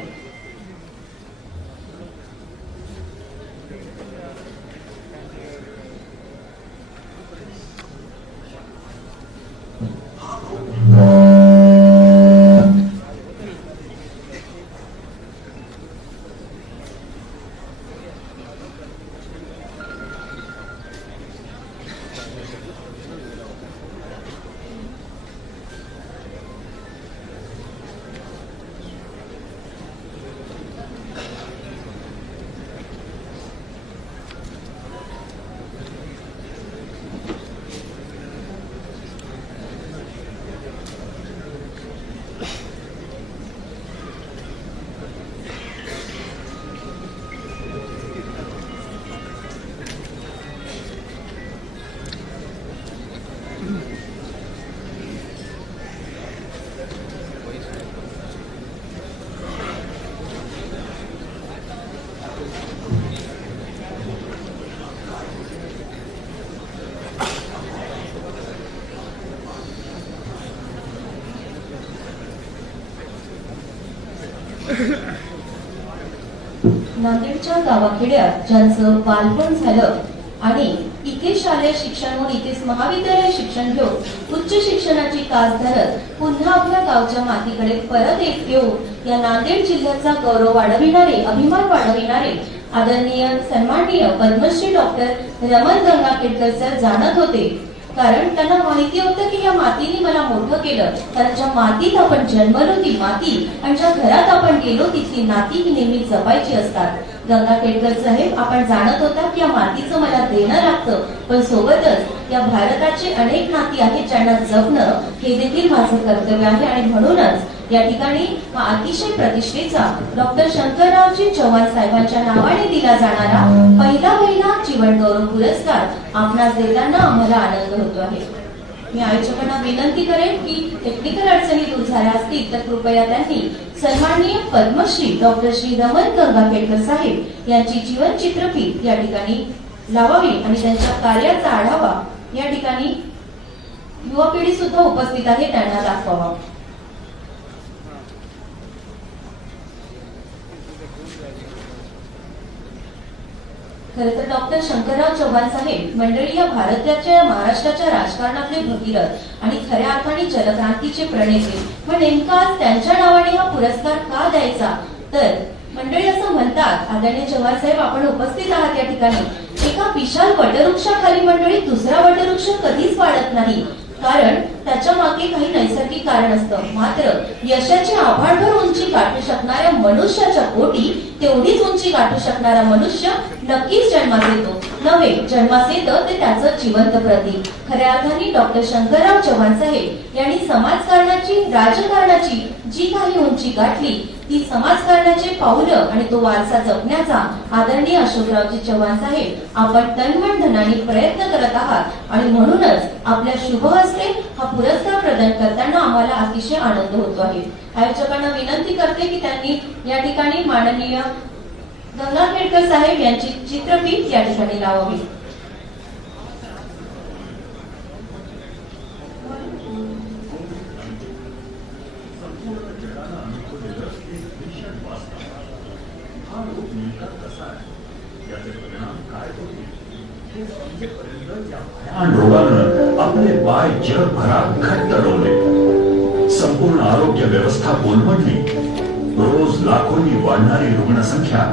नांदेडच्या गावाखेड्यात ज्यांचं बालपण झालं आणि इथे शालेय शिक्षण होऊन इथेच महाविद्यालय शिक्षण घेऊन उच्च शिक्षणाची कास धरत पुन्हा आपल्या गावच्या मातीकडे परत येऊन या नांदेड जिल्ह्याचा गौरव वाढविणारे, अभिमान वाढविणारे आदरणीय सन्माननीय पद्मश्री डॉक्टर रमण गंगाखेडकर सर जाणत होते. कारण त्यांना माहिती होतं की या मातीने मला मोठं केलं. कारण ज्या मातीत आपण जन्मलो ती माती आणि ज्या घरात आपण गेलो तिथली नाती ही नेहमी जपायची असतात. गंगाखेडकर साहेब, आपण जाणत होता की या मातीचं मला देणं लागतं, पण सोबतच या भारताची अनेक नाती आहेत ज्यांना जपणं हे देखील माझं कर्तव्य आहे. आणि म्हणूनच या ठिकाणी हा अतिशय प्रतिष्ठेचा डॉक्टर शंकररावजी चव्हाण साहेबांच्या नावाने दिला जाणारा पहिला जीवन गौरव पुरस्कार आपणास देताना आम्हाला आनंद होतो आहे. मी आयोजकांना विनंती करेन की टेक्निकल अडचणी दूर झाल्या असतील तर कृपया त्यांनी सन्माननीय पद्मश्री डॉक्टर श्री रमण गंगाखेडकर साहेब यांची जीवन चित्रफीत या ठिकाणी लावावी आणि त्यांच्या कार्याचा आढावा या ठिकाणी युवा पिढी सुद्धा उपस्थित आहे त्यांना दाखवावा. खरं तर डॉक्टर शंकरराव चव्हाण साहेब मंडळी या भारताच्या महाराष्ट्राच्या राजकारणातले भगीरथ आणि खऱ्या अर्थाने जलक्रांतीचे प्रणेते. मग नेमका आज त्यांच्या नावाने हा पुरस्कार का द्यायचा तर मंडळी असं म्हणतात, आदरणीय चव्हाण साहेब आपण उपस्थित आहात या ठिकाणी, एका विशाल वटवृक्षाखाली मंडळी दुसरा वटवृक्ष कधीच वाढत नाही, कारण त्याच्या मागे काही नैसर्गिक कारण असतं. मात्र यशाची आभाळभर उंची गाठू शकणाऱ्या मनुष्याच्या पोटी तेवढीच उंची गाठू शकणारा मनुष्य नक्कीच जन्मास येतो. नव्हे, जन्मास येतं ते त्याचं जिवंत प्रतीक. खऱ्या अर्थाने डॉक्टर शंकरराव चव्हाण साहेब यांनी समाजकारणाची, राजकारणाची जी काही उंची गाठली ती समाजकारणाचे पाऊलं आणि तो वारसा जपण्याचा आदरणीय अशोकरावजी चव्हाण साहेब आपण तनमन धनाने प्रयत्न करत आहात. आणि म्हणूनच आपल्या शुभ हस्ते हा पुरस्कार प्रदान करताना आम्हाला अतिशय आनंद होतो आहे. आयोजकांना विनंती करते की त्यांनी या ठिकाणी माननीय गंगाखेडकर साहेब यांची चित्रफीत या ठिकाणी लावावी. संपूर्ण जगाला अनुभवलेलं एक भीषण वास्तव. हा रोग नेमका कसा आहे, याचे परिणाम काय होतील हे समजेपर्यंत या भयान रोगानं आपले पाय जगभरात घट्ट रोवले. संपूर्ण आरोग्य व्यवस्था कोलमडली. रोज लाखोंनी वाढणारी रुग्णसंख्या,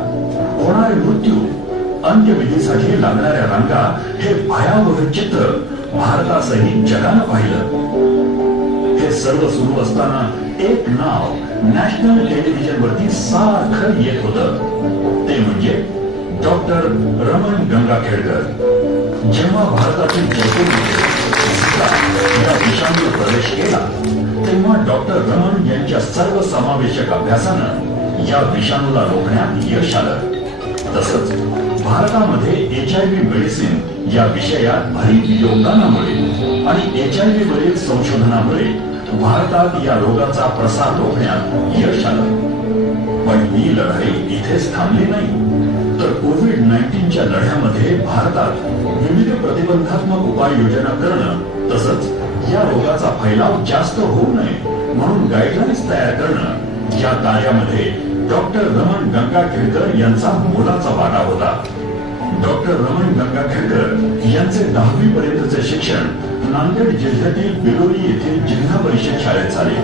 होणारे मृत्यू, अंत्यविधीसाठी लागणाऱ्या रांगा, हे भयावह चित्र भारतासहित जगानं पाहिलं. हे सर्व सुरू असताना एक नाव नॅशनल टेलिव्हिजन वरती सारखं येत होतं. ते म्हणजे डॉक्टर रमण गंगाखेडकर. जेव्हा भारतातील जयपूरमध्ये या विषाणूवर प्रवेश केला तेव्हा डॉक्टर रमण यांच्या सर्व समावेशक अभ्यासानं या विषाणूला रोखण्यात यश आलं. तसंच भारतामध्ये HIV मेडिसिन या विषयात भरीव योगदानामुळे आणि HIV वरील संशोधनामुळे भारतात या रोगाचा प्रसार रोखण्यात यश आलं. पण ही लढाई इथेच थांबली नाही, तर कोविड-19च्या लढ्यामध्ये भारतात विविध प्रतिबंधात्मक उपाययोजना करणं, तसंच या रोगाचा फैलाव जास्त होऊ नये म्हणून गाईडलाईन्स तयार करणं, या कार्यामध्ये डॉक्टर रमण गंगाखेडकर यांचा मोलाचा वाटा होता. डॉक्टर रमण गंगाखेडकर यांचे 10वी पर्यंतचे शिक्षण नांदेड जिल्ह्यातील बिलोली येथील जिल्हा परिषद शाळेत झाले.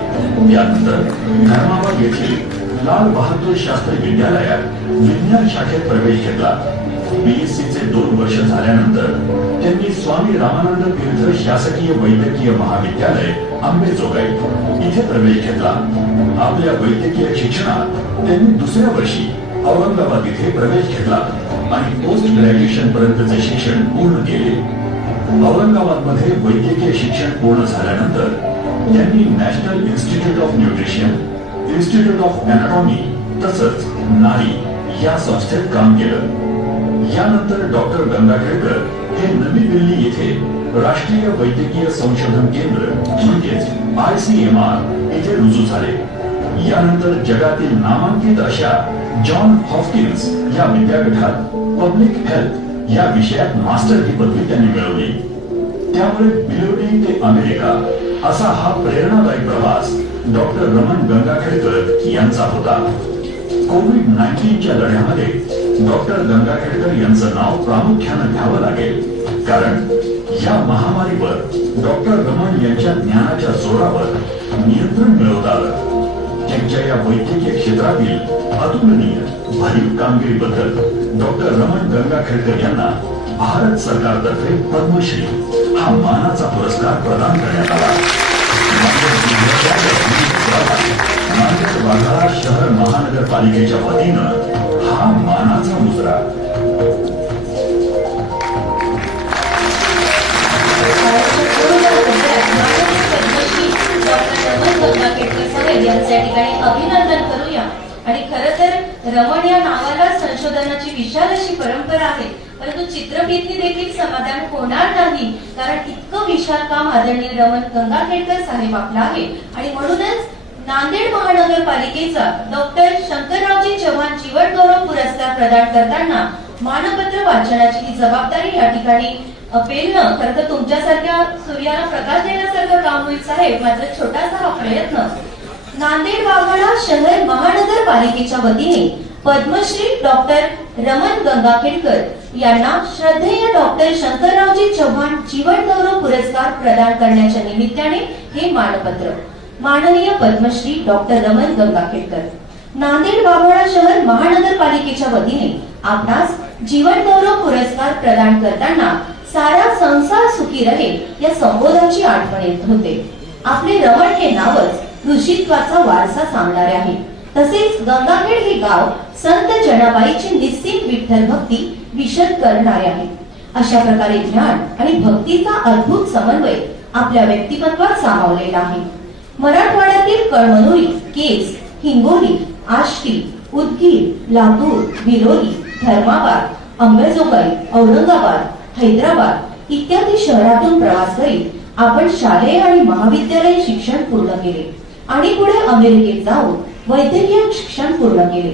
त्यानंतर धर्माबाद येथील लाल बहादूर शास्त्री विद्यालयात विज्ञान शाखेत प्रवेश घेतला. BSc चे 2 वर्ष झाल्यानंतर त्यांनी स्वामी रामानंद तीर्थ शासकीय वैद्यकीय महाविद्यालय अंबेजोगाई इथे प्रवेश घेतला. आपल्या वैद्यकीय शिक्षणात त्यांनी दुसऱ्या वर्षी औरंगाबाद इथे प्रवेश घेतला आणि पोस्ट ग्रॅज्युएशन पर्यंतचे शिक्षण पूर्ण केले. औरंगाबाद मध्ये वैद्यकीय शिक्षण पूर्ण झाल्यानंतर त्यांनी national institute of nutrition, institute of anatomy तसंच नारी या संस्थेत काम केलं. यानंतर डॉक्टर गंगाखेडकर हे नवी दिल्ली येथे राष्ट्रीय वैद्यकीय संशोधन केंद्र म्हणजेच ICMR येथे रुजू झाले. यानंतर जगातील नामांकित अशा जॉन हॉपकिन्स या विद्यापीठात पब्लिक हेल्थ या विषयात मास्टर ही पदवी त्यांनी मिळवली. त्यामुळे बिलोली ते अमेरिका असा हा प्रेरणादायी प्रवास डॉक्टर रमण गंगाखेडकर यांचा होता. कोविड-19च्या लढ्यामध्ये डॉक्टर गंगाखेडकर यांचं नाव प्रामुख्यानं घ्यावं लागेल, कारण या महामारीवर डॉक्टर रमण यांच्या ज्ञानाच्या जोरावर नियंत्रण मिळवता आलं. त्यांच्या या वैद्यकीय क्षेत्रातील अतुलनीय भरीव कामगिरीबद्दल डॉक्टर रमण गंगाखेडकर यांना भारत सरकारतर्फे पद्मश्री हा मानाचा पुरस्कार प्रदान करण्यात आला. नांदेड वाघाळा शहर महानगरपालिकेच्या वतीनं हा मानाचा मुजरा. यांच्या ठिकाणी अभिनंदन करूया. आणि खरं तर रमण या नावाला संशोधनाची विशाल अशी परंपरा आहे, परंतु चित्रफिती देखील समाधान होणार नाही, कारण इतकं विशाल काम आदरणीय रमण गंगाखेडकर साहेब आपला आहे. आणि म्हणूनच नांदेड महानगरपालिकेचा डॉक्टर शंकररावजी चव्हाण जीवन गौरव पुरस्कार प्रदान करताना मानपत्र वाचनाची ही जबाबदारी या ठिकाणी पेलणं खरं तर तुमच्यासारख्या सूर्याला प्रकाश देण्यासारखं काम होईल साहेब. मात्र छोटासा हा प्रयत्न नांदेड वाघाळा शहर महानगरपालिकेच्या वतीने पद्मश्री डॉक्टर रमण गंगाखेडकर यांना श्रद्धेय डॉक्टर शंकररावजी चव्हाण जीवन गौरव पुरस्कार प्रदान करण्याच्या निमित्ताने हे मानपत्र. माननीय पद्मश्री डॉक्टर रमण गंगाखेडकर, नांदेड वाघाळा शहर महानगरपालिकेच्या वतीने आपणास जीवन गौरव पुरस्कार प्रदान करताना सारा संसार सुखी रहे या संबोधाची आठवण येत होते. आपले रमण हे नावच ऋषित्वाचा वारसा सांगणारे आहे. तसेच गंगाखेड हे गाव संत जनाबाईची निश्चित विठ्ठल भक्ती विशद करणारे आहे. अशा प्रकारे ज्ञान आणि भक्तीचा अद्भुत समन्वय आपल्या व्यक्तिमत्वात सामावलेला आहे. मराठवाड्यातील कळमनुरी, केज, हिंगोली, आष्टी, उदगीर, लातूर, बिलोली, धर्माबाद, अंबेजोगाई, औरंगाबाद, हैदराबाद इत्यादी शहरातून प्रवास करीत आपण शालेय आणि महाविद्यालयीन शिक्षण पूर्ण केले आणि पुढे अमेरिकेत जाऊन वैद्यकीय शिक्षण पूर्ण केले.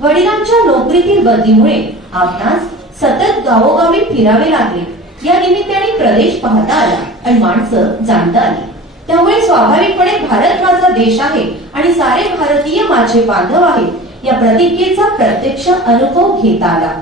वडिलांच्या नोकरीतील बदलीमुळे आपणास सतत गावोगावी फिरावे लागले. या निमित्ताने प्रदेश पाहता आला आणि माणसं जाणता आली. त्यामुळे स्वाभाविकपणे भारत माझा देश आहे आणि सारे भारतीय माझे बांधव आहेत या प्रतिज्ञेचा प्रत्यक्ष अनुभव घेता आला.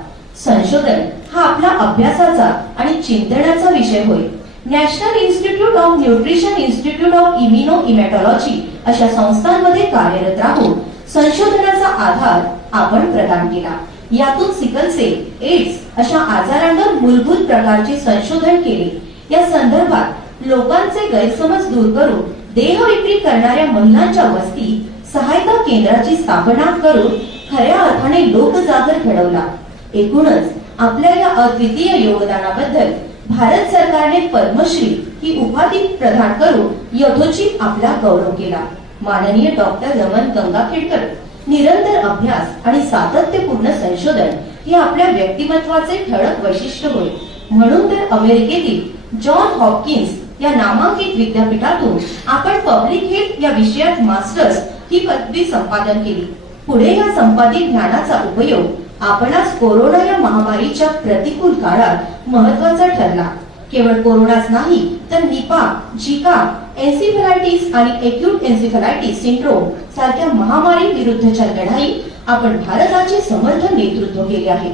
संशोधन हा आपला अभ्यासाचा आणि चिंतनाचा विषय होय. National institute of nutrition, institute of immunohaematology अशा संस्थांमध्ये कार्यरत राहून संशोधनाचा आधार आपण प्रदान केला. यातून सिकल सेल, एड्स अशा आजारांवर मूलभूत प्रकारचे संशोधन केले. या संदर्भात लोकांचे गैरसमज दूर करून देह विक्री करणाऱ्या महिलांच्या वस्तीत सहायता केंद्राची स्थापना करून खऱ्या अर्थाने लोकजागर घडवला. एकूणच आपल्या या अद्वितीय योगदानाबद्दल भारत सरकारने पद्मश्री ही उपाधी प्रदान करून यथोचित आपला गौरव केला. माननीय डॉक्टर रमण गंगाखेडकर निरंतर अभ्यास आणि सातत्यपूर्ण संशोधन हे आपल्या व्यक्तिमत्वाचे ठळक वैशिष्ट्य होय. म्हणून तर अमेरिकेतील जॉन हॉपकिन्स या नामांकित विद्यापीठातून आपण पब्लिक हेल्थ या विषयात मास्टर्स ही पदवी संपादन केली. पुढे या संपादित ज्ञानाचा उपयोग आपणास कोरोना या महामारीच्या प्रतिकूल काळात महत्वाचा ठरला. केवळ कोरोनाच नाही तर निपा, झिका, एन्सेफलायटिस आणि एक्यूट एन्सेफलायटिस सिंड्रोम सारख्या महामारी विरुद्धच्या लढाईत आपण भारताचे समर्थ नेतृत्व केले आहे.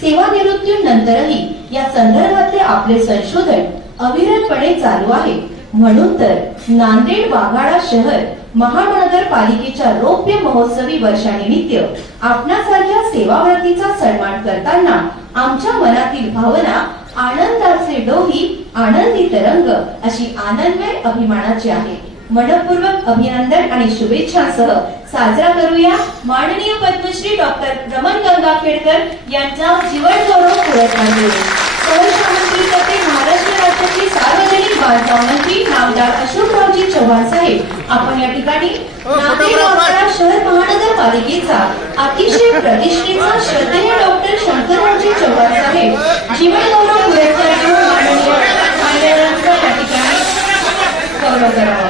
सेवानिवृत्तीनंतरही या संदर्भातले आपले संशोधन अविरतपणे चालू आहे. म्हणून तर नांदेड वाघाडा शहर महानगरपालिकेच्या रौप्य महोत्सवी वर्षानिमित्त आपणासारख्या सेवाव्रतीचा सन्मान करताना आमच्या मनातील भावना आनंदाचे डोही, आनंदी तरंग अशी आनंदमय अभिमानाची आहे. मनपूर्वक अभिनंदन आणि शुभेच्छांसह साजरा करूया माननीय पद्मश्री डॉक्टर रमण गंगाखेडकर यांचा जीवन गौरव पुरस्कार देऊन. सहसामंत्रीतर्फे महाराष्ट्र राज्याचे सार्वजनिक बांधकाम मंत्री नामदार अशोकरावजी चव्हाण साहेब आपण या ठिकाणी नांदेड वाघाडा शहर महानगरपालिकेचा अतिशय प्रतिष्ठेचा श्रद्धेय डॉक्टर शंकररावजी चव्हाण साहेब जीवन गौरव पुरस्कार देऊन मान्यवरांचा या ठिकाणी गौरव करावा.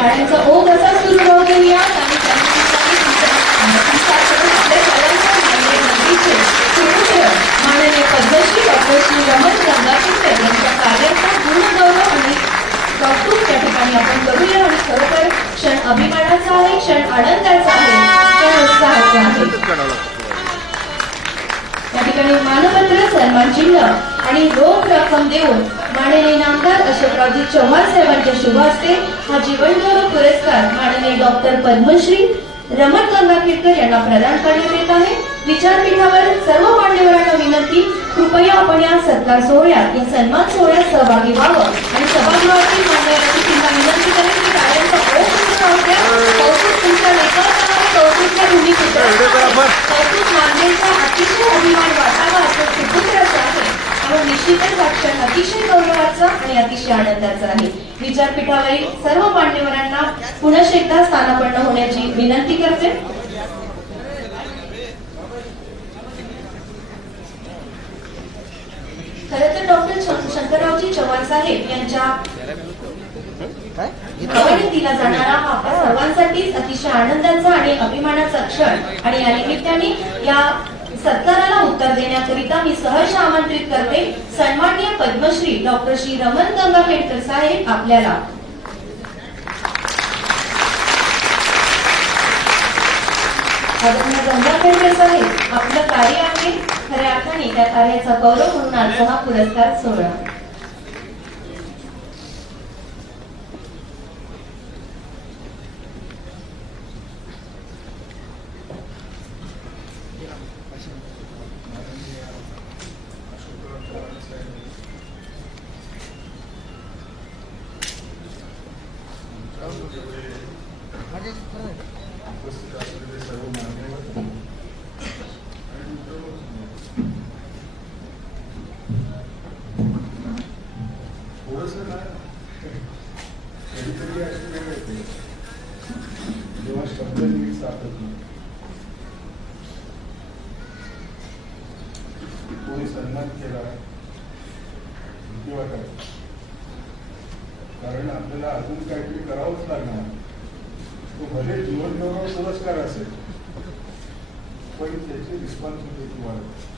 टाळ्यांचा ओघ असा सुरू राहू देऊया आणि माननीय पद्मश्री डॉक्टर श्री रमण गंगाखेडकर यांच्या कार्याचा गुणगौरव आणि कौतुक त्या ठिकाणी आपण करूया. आणि खरोखर क्षण अभिमानाचा आहे, क्षण आनंदाचा आहे, क्षण उत्साहाचा आहे. या ठिकाणी मानपत्र, सन्मान चिन्ह आणि रोख रक्कम देऊन माननीय नामदार अशोकरावजी चव्हाण साहेबांच्या शुभ हस्ते हा जीवनगौरव पुरस्कार माननीय डॉक्टर पद्मश्री रमण गंगाखेडकर यांना प्रदान करण्यात येत आहे. विचारपीठावर सर्व मान्यवरांना विनंती, कृपया आपण या सत्कार सोहळ्यात, या सन्मान सोहळ्यात सहभागी व्हावं आणि सभागृहातील मान्यवरांची पुन्हा विनंती करेन की टाळ्यांचा ओघ सुरू राहू द्या. कौतुक तुमच्या लेखकाचा आहे, कौतुकच्या भूमिकेचा कौतुक नांदेडचा अतिशय अभिमान वाटावा असं सुपुत्राचं आहे. पण निश्चितच हा क्षण अतिशय गौरवाचा आणि अतिशय आनंदाचा आहे. विचारपीठावरील सर्व मान्यवरांना पुन्हा एकदा स्थानापन्न होण्याची विनंती करते. खरं तर डॉक्टर शंकररावजी चव्हाण साहेब यांच्या दिला जाणारा हा आपल्या सर्वांसाठीच अतिशय आनंदाचा आणि अभिमानाचा क्षण आणि या निमित्ताने या सत्काराला उत्तर देण्याकरिता मी सहर्ष आमंत्रित करते सन्माननीय पद्मश्री डॉक्टर श्री रमण गंगाखेडकर साहेब आपल्याला. आदरणीय गंगाखेडकर साहेब आपलं कार्य आहे, खऱ्या अर्थाने त्या कार्याचा गौरव म्हणून आजचा हा पुरस्कार सोहळा. जेव्हा शब्द नीट सापडत नाही, कोणी सन्मान केला किंवा काय, कारण आपल्याला अजून काहीतरी करावंच लागणार. तो भले जीवनगौरव पुरस्कार असेल पण त्याची रिस्पॉन्सिबिलिटी वाढते.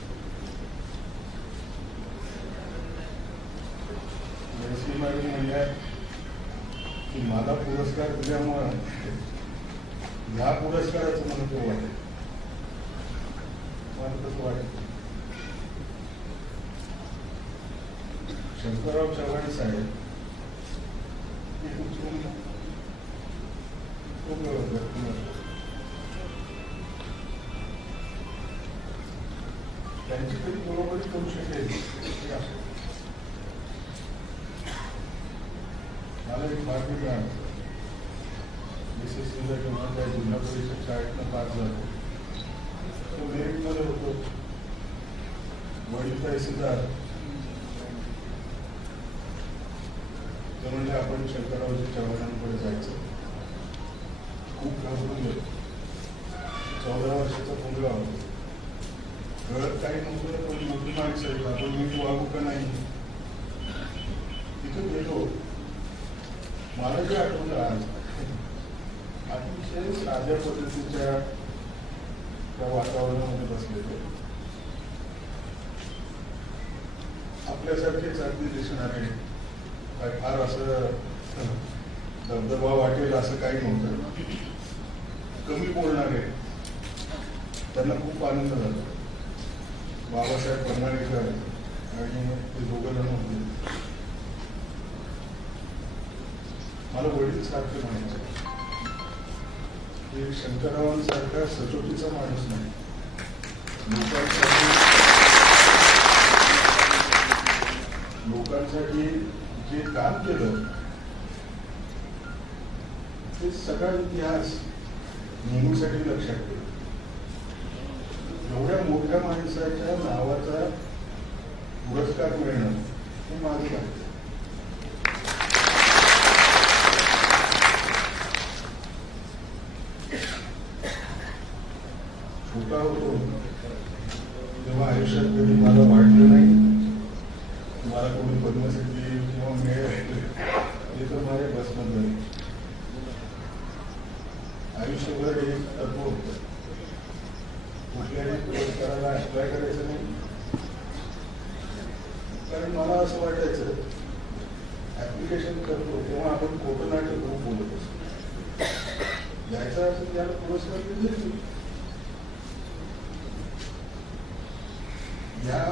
जयश्री मॅडम म्हणल्या की मला पुरस्कार दिल्यामुळं ह्या पुरस्काराचं महत्व वाटेल. मला तसं वाटत. शंकरराव चव्हाण साहेब हे खूप त्यांची तरी बरोबरी करू शकेल. मला एक बातमी मिळाली. SSC जेव्हा त्या जिल्हा परिषद शाळेतनं पास झालो तो मेरिटमध्ये होतो. वडील तहसीलदार ते म्हणजे आपण शंकररावजी चव्हाणांकडे जायचं. खूप घाबरून गेलो. 14 वर्षाचा मुलगा होतो. कळत काही नव्हतं पण मोठी माणसं आपण नीट वागू का नाही. तिथं गेलो. मला जे आठवलं आज अतिशय साध्या पद्धतीच्या त्या वातावरणामध्ये बसलेले आपल्यासारखेच अगदी दिसणारे काय फार असं दबदबा वाटेल असं काही नव्हतं. कमी बोलणारे त्यांना खूप आनंद झाला. बाबासाहेब कर्नाळेकर आणि ते दोघं जण होते. मला वडील सारखे म्हणायचे की शंकररावांसारखा सचोटीचा माणूस नाही. लोकांसाठी जे काम केलं ते सगळा इतिहास नेहमीसाठी लक्षात ठेवला. एवढ्या मोठ्या माणसाच्या नावाचा पुरस्कार मिळणं हे माझं भाग्य. छोटा होतो तेव्हा आयुष्यात कधी मला वाटलं नाही मला कोणी पद्मश्री किंवा मिळेल. हे तर माझ्या बसमध्ये आयुष्यभर एक तत्व होतं. कुठल्याही पुरस्काराला अप्लाय करायचं नाही. कारण मला असं वाटायचं ऍप्लिकेशन करतो तेव्हा आपण कोकणाचे ग्रुप बोलत असतो. द्यायचा असेल त्याला पुरस्कार देईल. या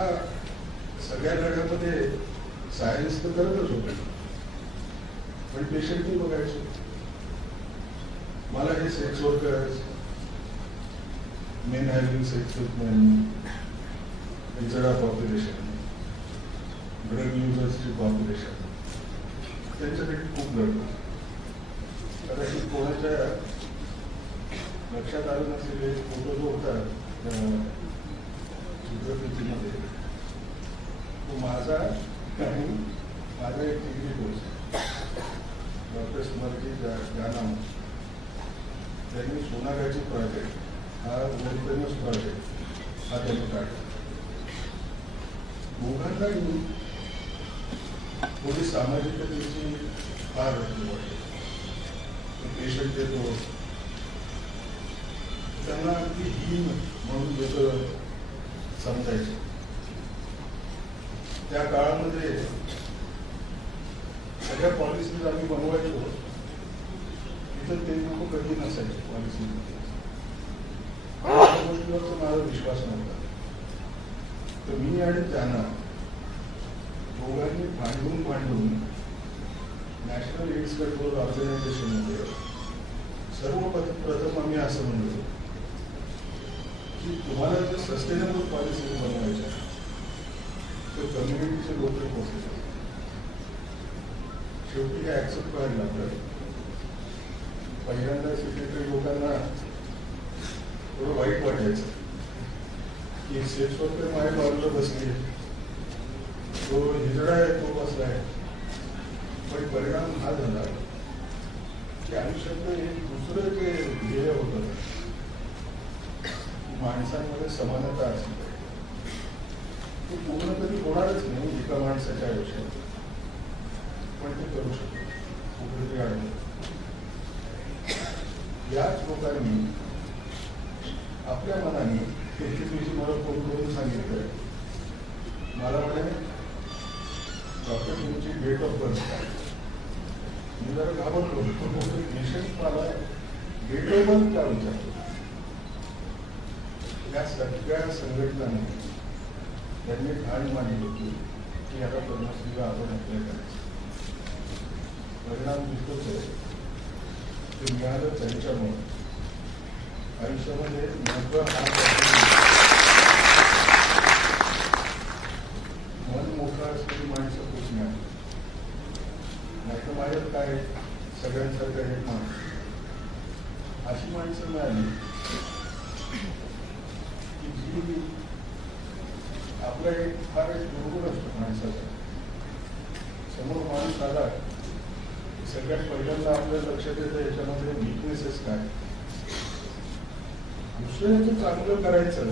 सगळ्या लढ्यामध्ये सायन्स तर करतच होतं पण पेशंटही बघायचो. मला हे sex workers men having sex with men इजडा पॉप्युलेशन ड्रग युजर्सची पॉप्युलेशन त्यांच्यासाठी खूप लढतो. कदाचित कोणाच्या लक्षात आलं नसेल एक फोटो जो होता चित्रफितीमध्ये तो माझा आणि माझा एक डिग्री कोर्स डॉक्टर स्मृती जानाम त्यांनी सोनागाची प्रोजेक्ट हा वर्तनस प्रोजेक्ट हा त्यांनी काढला. दोघांनाही थोडी सामाजिकतेची फार वाटते. पेशंट येतो त्यांना अगदी हीन म्हणून जसं समजायचं. त्या काळामध्ये सगळ्या पॉलिसीज आम्ही बनवायचो तिथं ते लोक कधी नसायचे पॉलिसी. त्या गोष्टीवरचा माझा विश्वास नव्हता. तर मी आणि त्यांना दोघांनी भांडून नॅशनल एड्स कंट्रोल ऑर्गनायझेशनमध्ये सर्वप्रथम आम्ही असं म्हणलो की तुम्हाला जर सस्टेनेबल पॉलिसी बनवायच्या तर कम्युनिटीचे लोक पोहोचले. शेवटी हे ऍक्सेप्ट करायला लागलं. पहिल्यांदा सेक्रेटरी लोकांना थोडं वाईट वाटायचं की सेक्स वर्कर माझ्या बाजूला बसले, तो हिजडा आहे तो बसलाय. पण परिणाम हा झाला की आयुष्यातलं एक दुसरं जे ध्येय होतं माणसांमध्ये समानता असली पाहिजे ते पूर्ण कधी होणारच नाही एका माणसाच्या आयुष्यात. पण ते करू शकतो कुठेतरी आढळलं. याच लोकांनी आपल्या मनाने एके दिवशी मला फोन करून सांगितलं, मला म्हणे डॉक्टर तुमची डेट ऑफ बर्थ काय? मी जरा घाबरलो, पेशंट मला डेट ऑफ बर्थ का विचारतो? या सगळ्या संघटनांनी त्यांनी ठाण मांडली होती की आता पद्मश्रीला आपण अप्लाय करायचं. परिणाम दिसतोच आहे, ते मिळालं त्यांच्यामुळे. आयुष्यामध्ये महत्व मन मोठं असलेली माणसं खूप मिळाली. नाहीतर माझ्यात काय सगळ्यांसारखं एक माणूस, अशी माणसं मिळाली की जी आपला एक फार एक दुर्गुण असतो माणसाचा. समोर माणूस आला सगळ्यात पहिल्यांदा आपल्या लक्षात येतं याच्यामध्ये वीकनेसेस काय, दुसऱ्याचं चांगलं करायचं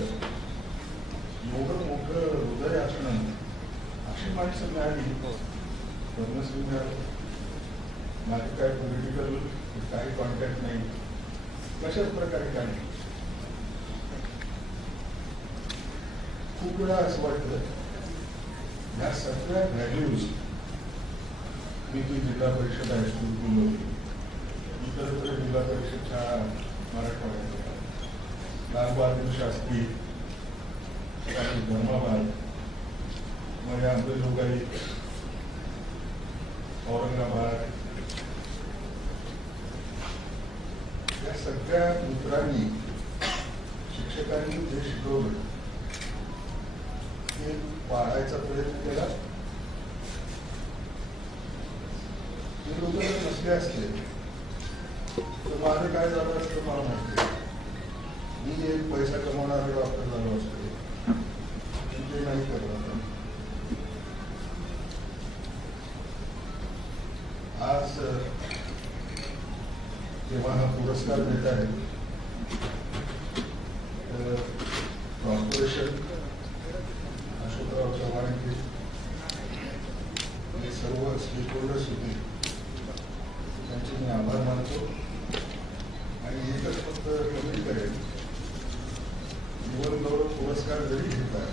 एवढं मोठं हृदय असणं, अशी माणसं मिळाली. पद्मश्री मिळालं. माझे काय पॉलिटिकल काही कॉन्टॅक्ट नाही, कशाच प्रकारे काय नाही. खूप वेळा असं वाटतं या सगळ्या व्हॅल्यूज मी ती जिल्हा परिषद हायस्कूल बोलवली, इतर जिल्हा परिषद शाळा मराठवाड्यात, लाल बहादूर शास्त्री, धर्माबाद, मग या अंबेजोगाई, औरंगाबाद, या सगळ्या मित्रांनी शिक्षकांनी जे शिकवलं ते पाळायचा प्रयत्न केला. ते लोक जर नसले असते तर माझं काय झालं असतं मला माहिती. मी एक पैसा कमवणारा डॉक्टर झालो असतो, ते नाही करणार. आज जेव्हा हा पुरस्कार देत आहे तर कॉर्पोरेशन, अशोकराव चव्हाण हे सर्व स्टेक होल्डर्स होते, त्यांचे मी आभार मानतो. आणि एकच फक्त कमेंट करेल, जीवन गौरव पुरस्कार जरी घेतला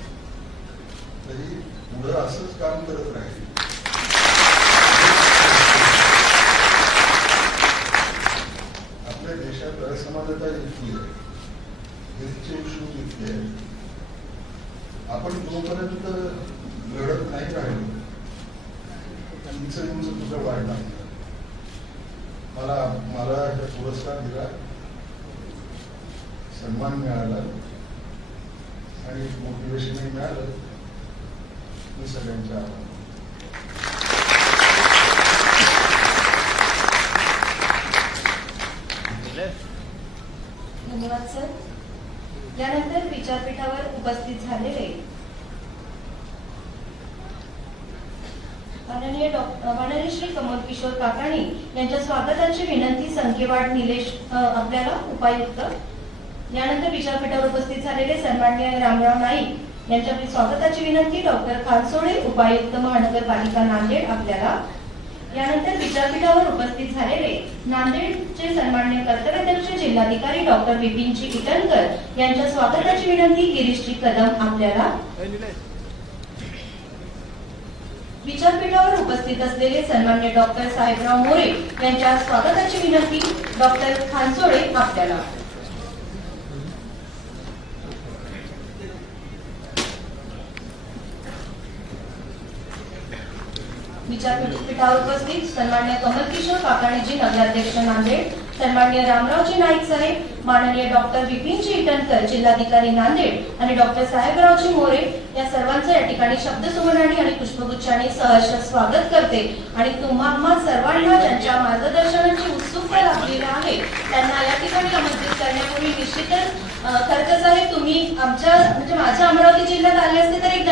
तरी पुढं असंच काम करत राहील. आपल्या देशात असमानता इतकी आहे, हेल्थचे इश्यूज इतके आहेत. आपण जोपर्यंत लढत नाही राहिलो उंच तुझं वाढणार. मला हा पुरस्कार दिला, सन्मान मिळाला आणि मोटिवेशनही मिळालं. मी सगळ्यांच्या आभार. धन्यवाद सर. यानंतर विचारपीठावर उपस्थित झालेले माननीय श्री कमल किशोर काकाणी यांच्या स्वागताची विनंती संख्येवाढ निलेश आपल्याला उपायुक्त. यानंतर विचारपीठावर उपस्थित झालेले सन्माननीय रामराव नाईक यांच्या स्वागताची विनंती डॉक्टर खानसोडे उपायुक्त महानगरपालिका नांदेड आपल्याला. यानंतर विचारपीठावर उपस्थित झालेले नांदेडचे सन्माननीय कर्तव्याध्यक्ष जिल्हाधिकारी डॉक्टर विपिनजी इटनकर यांच्या स्वागताची विनंती गिरीशजी कदम आपल्याला. विचारपीठावर उपस्थित असलेले सन्माननीय डॉक्टर साहेबराव मोरे यांच्या स्वागताची विनंती डॉक्टर खानसोडे आपल्याला. विचारपीठावर उपस्थित सन्माननीय कमलकिशोर काकाणीजी नगराध्यक्ष नांदेड, सन्माननीय रामरावजी नाईक साहेब, माननीय डॉक्टर विपिनजी इटनकर जिल्हाधिकारी नांदेड आणि डॉक्टर साहेबरावजी मोरे या सर्वांचं या ठिकाणी शब्दसुमनाने आणि पुष्पगुच्छाने सहर्ष स्वागत करते. आणि तुम्हा सर्वांना ज्यांच्या मार्गदर्शनाची उत्सुकता लागलेली आहे त्यांना या ठिकाणी आमंत्रित करण्यापूर्वी निश्चितच खरं साहेब तुम्ही आमच्या म्हणजे माझ्या अमरावती जिल्ह्यात आले असते तर एक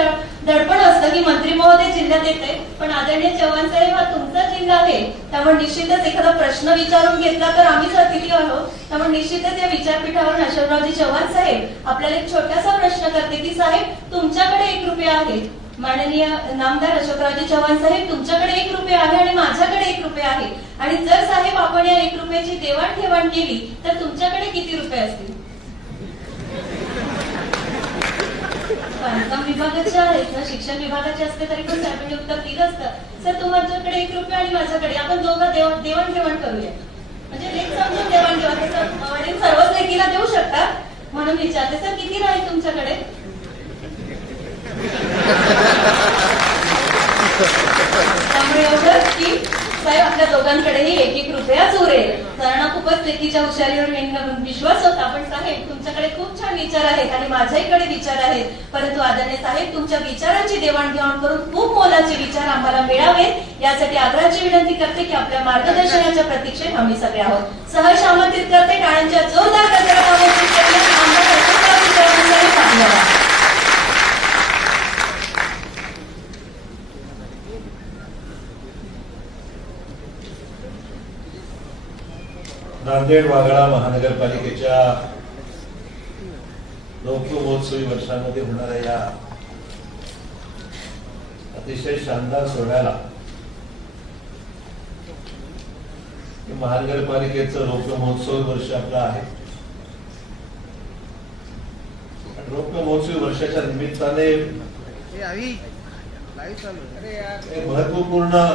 दडपण असतं की मंत्री महोदय जिल्ह्यात येते, पण आदरणीय चव्हाण साहेब हा तुमचा जिल्हा आहे, त्यामुळे निश्चितच एखादा प्रश्न विचारून घेतला तर आम्हीच अतिथी आहोत. त्यामुळे निश्चितच या विचारपीठावर अशोकरावजी चव्हाण साहेब आपल्याला एक छोटासा प्रश्न करते की साहेब तुमच्याकडे 1 रुपया आहे, माननीय नामदार अशोकरावजी चव्हाण साहेब, तुमच्याकडे 1 रुपया आहे आणि माझ्याकडे 1 रुपया आहे, आणि जर साहेब आपण या 1 रुपयाची देवाणघेवाण केली तर तुमच्याकडे किती रुपये असतील? बांधकाम विभागाचे आहेत ना, शिक्षण विभागाचे असते तरी पण साहेबांनी उत्तर दिलं असतं, सर तुमच्याकडे 1 रुपया आणि माझ्याकडे, आपण दोघं देवाणघेवाण करूया, म्हणजे लेख समजून देवाणघेवाण. तसं वडील सर्वच लेखीला देऊ शकतात म्हणून विचारते, सर किती राहील तुमच्याकडे? त्यामुळे एवढंच की साहेब आपल्या दोघांकडेही 1-1 रुपयाच उरेल. सरांना खूपच लेखीच्या हुशारीवर विश्वास होता, पण साहेब तुमच्याकडे खूप छान विचार आहेत आणि माझ्याकडे विचार आहेत, परंतु आदरणीय साहेब तुमच्या विचारांची देवाणघेवाण करून खूप मोलाचे विचार आम्हाला मिळावेत यासाठी आग्रहाची विनंती करते की आपल्या मार्गदर्शनाच्या प्रतीक्षेत आम्ही सगळे आहोत. सहर्ष आमंत्रित करते, टाळ्यांच्या जोरदार गजरात आमंत्रित करते आमदार अशोकरावजी चव्हाण साहेब आपल्याला. नांदेड वाघाळा महानगरपालिकेच्या रौप्य महोत्सवी वर्षामध्ये होणाऱ्या या अतिशय शानदार सोहळ्याला महानगरपालिकेचं रौप्य महोत्सवी वर्ष आपलं आहे. रौप्य महोत्सवी वर्षाच्या निमित्ताने एक महत्वपूर्ण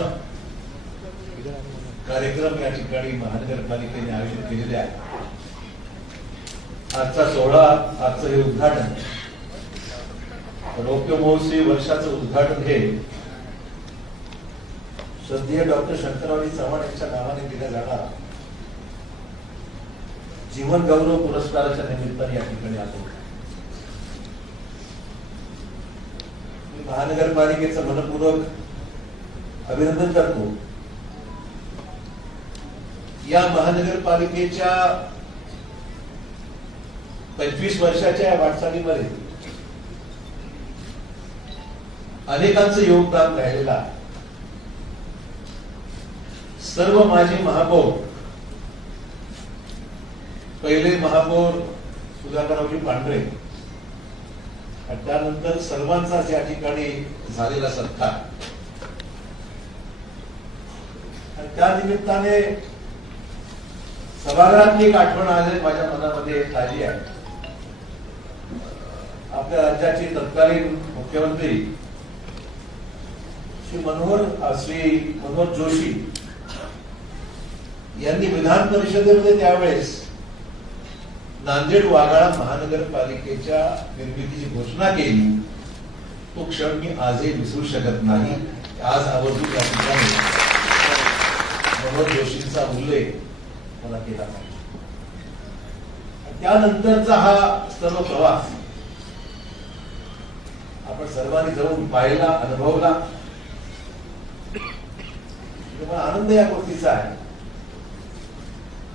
कार्यक्रम या ठिकाणी महानगरपालिकेने आयोजित केलेले आहे. आजचा सोहळा, आजचं हे उद्घाटन, रौप्य महोत्सवी वर्षाचं उद्घाटन हे श्रद्धेय डॉक्टर शंकररावजी चव्हाण यांच्या नावाने दिला जाणारा जीवन गौरव पुरस्काराच्या निमित्ताने या ठिकाणी आलो. मी महानगरपालिकेचं मनपूर्वक अभिनंदन करतो. या महानगरपालिकेच्या 25 वर्षाच्या वाटचालीमध्ये अनेकांचं योगदान राहिलेलं आहे. सर्व माजी महापौर, पहिले महापौर सुधाकररावजी पांढरे, आणि त्यानंतर सर्वांचाच या ठिकाणी झालेला सत्कार, आणि त्या निमित्ताने सभागृहातली एक आठवण आज माझ्या मनामध्ये आली आहे. आपल्या राज्याचे तत्कालीन मुख्यमंत्री श्री मनोहर जोशी यांनी विधान परिषदेमध्ये त्यावेळेस नांदेड वाघाळा महानगरपालिकेच्या निर्मितीची घोषणा केली. तो क्षण मी आजही विसरू शकत नाही. आज आवर्जून या ठिकाणी मनोहर जोशींचा उल्लेख मला केला पाहिजे. त्यानंतरचा हा सर्व प्रवास आपण सर्वांनी जाऊन पाहिला, अनुभवला. मला आनंद या गोष्टीचा आहे.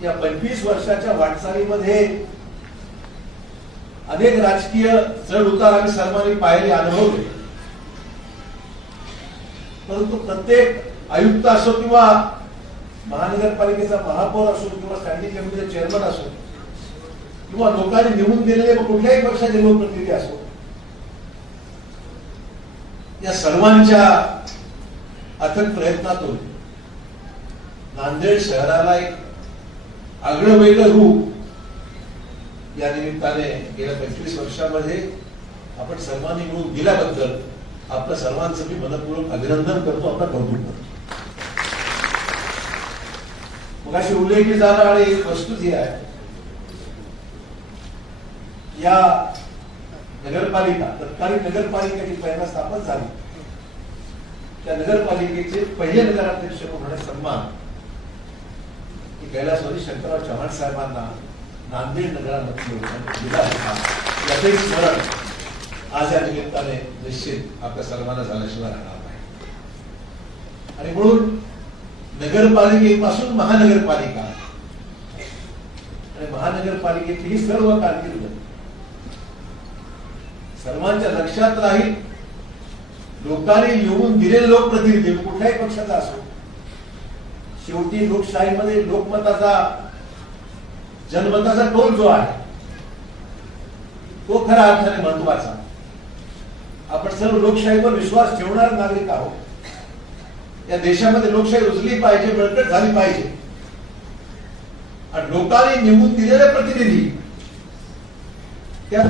या 25 वर्षाच्या वाटचालीमध्ये अनेक राजकीय चढ उतार आम्ही सर्वांनी पाहिले, अनुभवले, परंतु प्रत्येक आयुक्त असो किंवा महानगरपालिकेचा महापौर असो किंवा स्टँडिंग कमिटीचे चेअरमन असो किंवा लोकांनी निवडून दिलेले कुठल्याही पक्षाचे लोकप्रतिनिधी असो, या सर्वांच्या अथक प्रयत्नातून नांदेड शहराला एक आगळं वेगळं रूप या निमित्ताने गेल्या 25 वर्षामध्ये आपण सर्वांनी मिळून दिल्याबद्दल आपल्या सर्वांचं मी मनपूर्वक अभिनंदन करतो, आपला कौतुक करतो. मग अशी उल्लेखली जाणारी एक वस्तू जी आहे, या नगरपालिका, तत्कालीन नगरपालिका जी पहिल्यांदा स्थापन झाली, त्या नगरपालिकेचे पहिले नगराध्यक्ष होण्याचा सन्मान कैलासवासी शंकरराव चव्हाण साहेबांना नांदेड नगरामध्ये दिला होता. याचे स्मरण आज या निमित्ताने निश्चित आपल्या सर्वांना झाल्याशिवाय राहणार नाही. आणि म्हणून नगरपालिकेपासून महानगरपालिका आणि महानगरपालिकेतली ही सर्व कारकीर्द सर्वांच्या लक्षात राहील. लोकांनी निवडून दिलेले लोकप्रतिनिधी कुठल्याही पक्षाचा असो, शेवटी लोकशाहीमध्ये लोकमताचा, जनमताचा टोल जो आहे तो खऱ्या अर्थाने महत्वाचा. आपण सर्व लोकशाहीवर विश्वास ठेवणारे नागरिक आहोत. या देशामध्ये लोकशाही रुजली पाहिजे, बळकट झाली पाहिजे. आणि लोकांनी निवडून दिलेले प्रतिनिधी त्या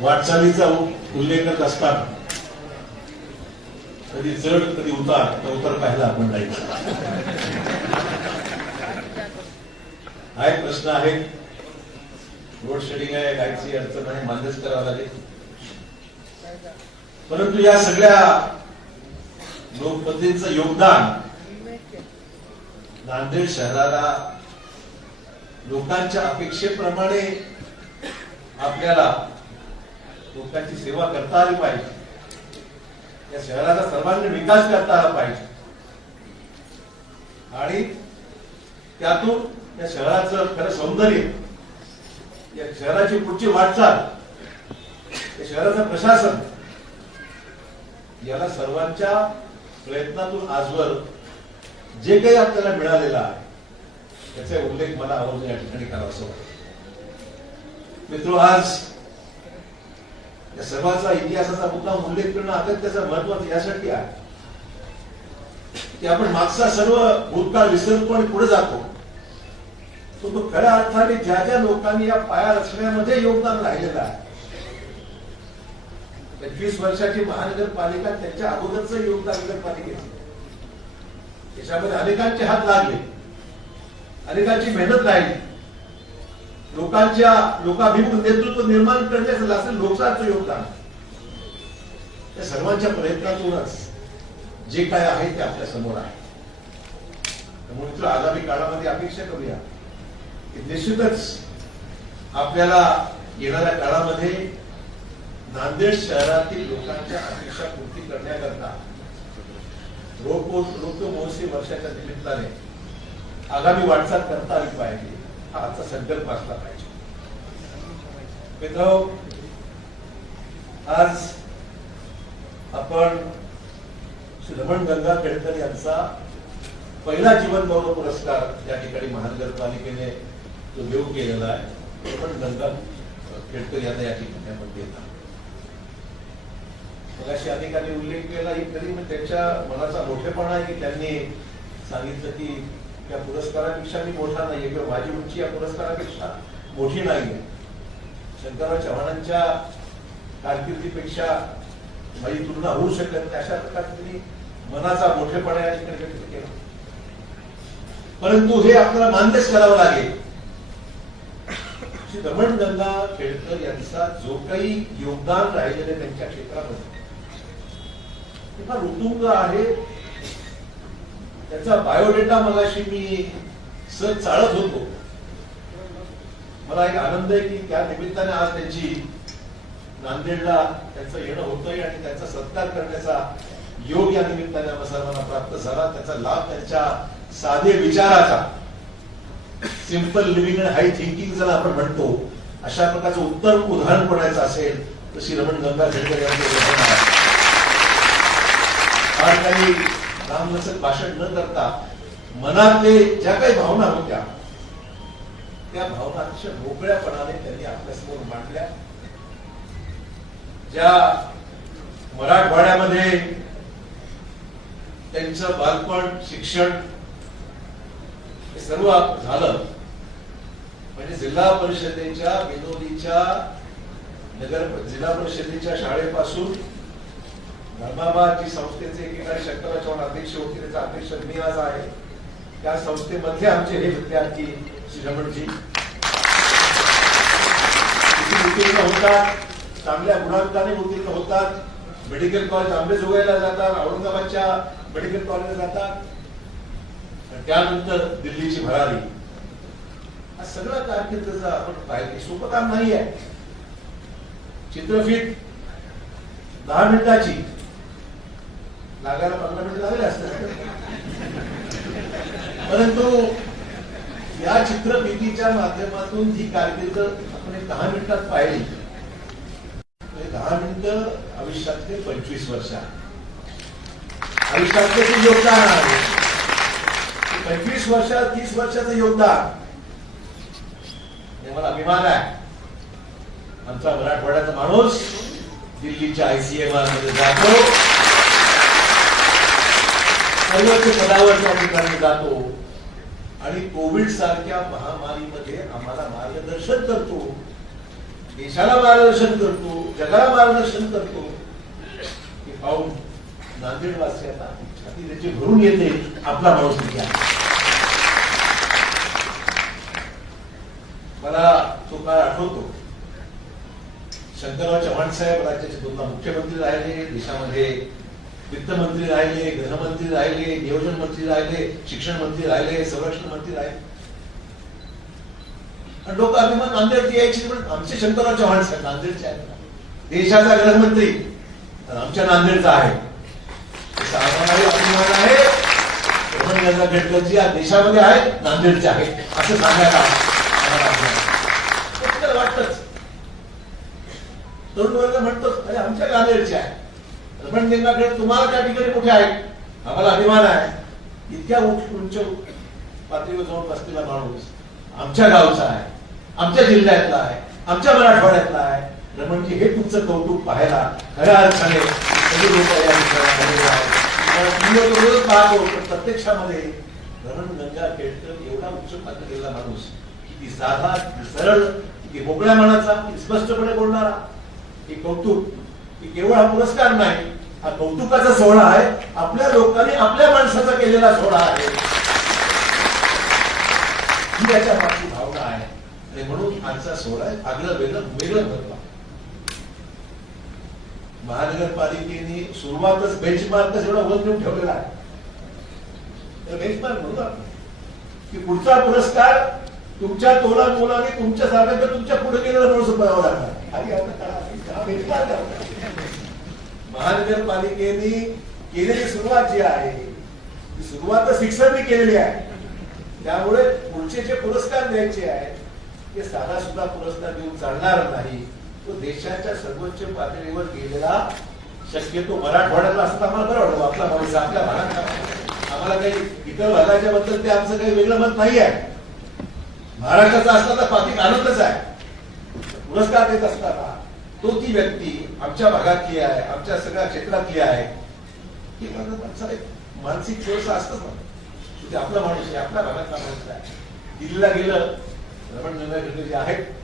वाटचालीचा उल्लेख करत असताना कधी चढ कधी उतार, तो उतार पाहिला आपण नाही. हा एक प्रश्न आहे. रोड शेडिंग आहे, काहीची अडचण आहे, मान्यच करावं लागेल. परंतु या सगळ्या लोकप्रतिनिधींचं योगदान नांदेड शहराला लोकांच्या अपेक्षेप्रमाणे आपल्याला लोकांची सेवा करता आली पाहिजे. या शहराचा सर्वांगीण विकास करता आला पाहिजे आणि त्यातून या शहराचं खरं सौंदर्य, या शहराची पुढची वाटचाल, या शहराचं प्रशासन याला सर्वांच्या प्रयत्नातून आजवर जे काही आपल्याला मिळालेलं आहे त्याचा उल्लेख मला आवर्जून या ठिकाणी करावासा वाटतो. मित्र, आज या सर्वांचा इतिहासाचा मुद्दा उल्लेख करणं अगत्याचं महत्वाचं यासाठी आहे की आपण मागचा सर्व भूतकाळ विसरतो आणि पुढे जातो. तो खऱ्या अर्थाने ज्या ज्या लोकांनी या पाया रचण्यामध्ये योगदान राहिलेलं आहे, 25 वर्षाची महानगरपालिका त्याच्या अगोदरचं योगदान नगरपालिकेचं, त्याच्यामध्ये अनेकांचे हात लागले, अनेकांची मेहनत राहिली, लोकाभिमुख नेतृत्व निर्माण करण्याचं असेल लोकशाहीचं योगदान. या सर्वांच्या प्रयत्नातूनच जे काय आहे ते आपल्या समोर आहे. त्यामुळे आगामी काळामध्ये अपेक्षा करूया की निश्चितच आपल्याला येणाऱ्या काळामध्ये नांदेड शहरातील लोकांच्या अपेक्षा पूर्ती करण्याकरता रोप महोत्सवी वर्षाच्या निमित्ताने आगामी वाटचाल करता आली पाहिजे, हा आजचा संकल्प असला पाहिजे. मित्रांनो, आज आपण श्री रमण गंगा केळकर यांचा पहिला जीवन गौरव पुरस्कार या ठिकाणी महानगरपालिकेने जो देऊ केलेला आहे, रमण गंगा केळकर यांना या ठिकाणी आपण देतात. मगाशी अनेकांनी उल्लेख केला, ही तरी त्यांच्या मनाचा मोठेपणा आहे की त्यांनी सांगितलं की त्या पुरस्कारापेक्षा मी मोठा नाहीये किंवा माझी उंची या पुरस्कारापेक्षा मोठी नाहीये. शंकरराव चव्हाणांच्या कारकिर्दीपेक्षा माझी तुलना होऊ शकत नाही, अशा प्रकारे त्यांनी मनाचा मोठेपणा या ठिकाणी व्यक्त केला. परंतु हे आपल्याला मान्यच करावं लागेल. श्री रमण गंगा केळकर यांचा जो काही योगदान राहिलेलं त्यांच्या क्षेत्रामध्ये ते फार उत्तुंग आहे. त्याचा बायोडेटा मगाशी मी सहज चाळत होतो. मला एक आनंद आहे की त्या निमित्ताने आज त्यांची नांदेडला त्यांचं येणं होतंय आणि त्यांचा सत्कार करण्याचा योग या निमित्ताने आम्हा सर्वांना प्राप्त झाला. त्याचा लाभ त्यांच्या साधे विचाराचा, simple living and high thinking जर आपण म्हणतो, अशा प्रकारचं उत्तम उदाहरण कोणाचं असेल तर श्री रमण गंगा केळकर यांचं उदाहरण आहे. फार काही रामलचक भाषण न करता मनातले ज्या काही भावना होत्या त्या भावना अतिशय मोकळ्यापणाने त्यांनी आपल्यासमोर मांडल्या. ज्या मराठवाड्यामध्ये त्यांचं बालपण, शिक्षण हे सर्व झालं, म्हणजे जिल्हा परिषदेच्या बिनोलीच्या जिल्हा परिषदेच्या शाळेपासून धर्माबाद जी संस्थेचे एकीकडे शंकरराव चव्हाण अध्यक्ष होते, त्याचा अध्यक्ष मी आज आहे. त्या संस्थेमधले आमचे हे विद्यार्थी श्री रमणजी उत्तीर्ण होतात, चांगल्या गुणांकाने उत्तीर्ण होतात, मेडिकल कॉलेज अंबेजोगाईला जातात, औरंगाबादच्या मेडिकल कॉलेजला जातात, त्यानंतर दिल्लीची भरारी. हा सगळा कारकिर्दीचा आपण पाहिजे. सोपं काम नाही आहे. चित्रफित 10 मिनिटाची लागायला 15 मिनिटं लागले असतात, परंतु या चित्रफितीच्या माध्यमातून ही कारकीर्द आपण 10 मिनिटात पाहिली. 10 मिनिटं आयुष्यातले 25 वर्ष, आयुष्यातले जे योगदान आहे, 25 वर्षात 30 वर्षाचं योगदान, हे मला अभिमान आहे. आमचा मराठवाड्याचा माणूस दिल्लीच्या ICMR मध्ये जातो, सर्वोच्च पदावर त्या ठिकाणी जातो आणि कोविड सारख्या महामारीमध्ये आम्हाला मार्गदर्शन करतो, देशाला मार्गदर्शन करतो, जगाला मार्गदर्शन करतो. हे पाहून नांदेड वासियांना छाती त्याची भरून येते. आपला माणूस किती आहे. मला तो काळ आठवतो. शंकरराव चव्हाण साहेब राज्याचे 2दा मुख्यमंत्री राहिले, देशामध्ये वित्तमंत्री राहिले, गृहमंत्री राहिले, नियोजन मंत्री राहिले, शिक्षण मंत्री राहिले, संरक्षण मंत्री राहिले. आणि लोक अभिमान नांदेडची यायची, पण आमचे शंकरराव चव्हाण साहेब नांदेडचे आहेत. देशाचा गृहमंत्री आमच्या नांदेडचा आहे. आम्हालाही अभिमान आहे. रमण गडकरी या देशामध्ये आहे, नांदेडचे आहे असं सांगायला वाटतच. तरुण वर्ग म्हणतोच अरे आमच्या नांदेडचे आहे. रमण गंगाखेड तुम्हाला त्या ठिकाणी कुठे आहे. आम्हाला अभिमान आहे. इतक्या उंच पातळीवर जाऊन बसलेला माणूस आमच्या गावचा आहे, आमच्या जिल्ह्यातला आहे, आमच्या मराठवाड्यातला आहे. रमणजी हे तुमचं कौतुक पाहायला खऱ्या अर्थाने रोज पाहतो, पण प्रत्यक्षामध्ये रमण गंगाखेडकर एवढा उच्च पातळीला माणूस, किती साधा, किती सरळ, किती मोकळ्या मनाचा, किती स्पष्टपणे बोलणारा. हे कौतुक केवळ हा पुरस्कार नाही, हा कौतुकाचा सोहळा आहे. आपल्या लोकांनी आपल्या माणसाचा केलेला सोहळा आहे, ही याच्या मागची भावना आहे. आणि म्हणून आजचा सोहळा आगळं वेगळं करतो. महानगरपालिकेने सुरुवातच बेंचमार्कच एवढा वर नेऊन ठेवलेला आहे. तर बेंचमार्क म्हणतो आपण की पुढचा पुरस्कार तुमच्या तोला मोलाने तुमच्या सारखं तुमच्या पुढे गेलेला माणूस बनावा लागणार. महानगरपालिकेने केलेली सुरुवात जी आहे ती सुरुवात शिक्षणाने केलेली आहे. त्यामुळे पुढचे जे पुरस्कार द्यायचे आहेत ते साधा सुद्धा पुरस्कार देऊन चालणार नाही. तो देशाच्या सर्वोच्च पातळीवर गेलेला, शक्यतो मराठवाड्यातला असता आम्हाला बरं वाटतं. आपला माणूस आपल्या भागात, आम्हाला काही इतर भागाच्या बद्दल ते आमचं काही वेगळं मत नाही आहे. महाराष्ट्राचा असला तर पाकिट आनंदच आहे. पुरस्कार देत असताना तो ती व्यक्ती आमच्या भागातली आहे, आमच्या सगळ्या क्षेत्रातली आहे. ही मानसिक थोडंसं असतंच ना. ते आपला माणूस आहे, आपल्या भागातला माणूस आहे. दिल्लीला गेलं, रमण गंगाखेडकर जे आहेत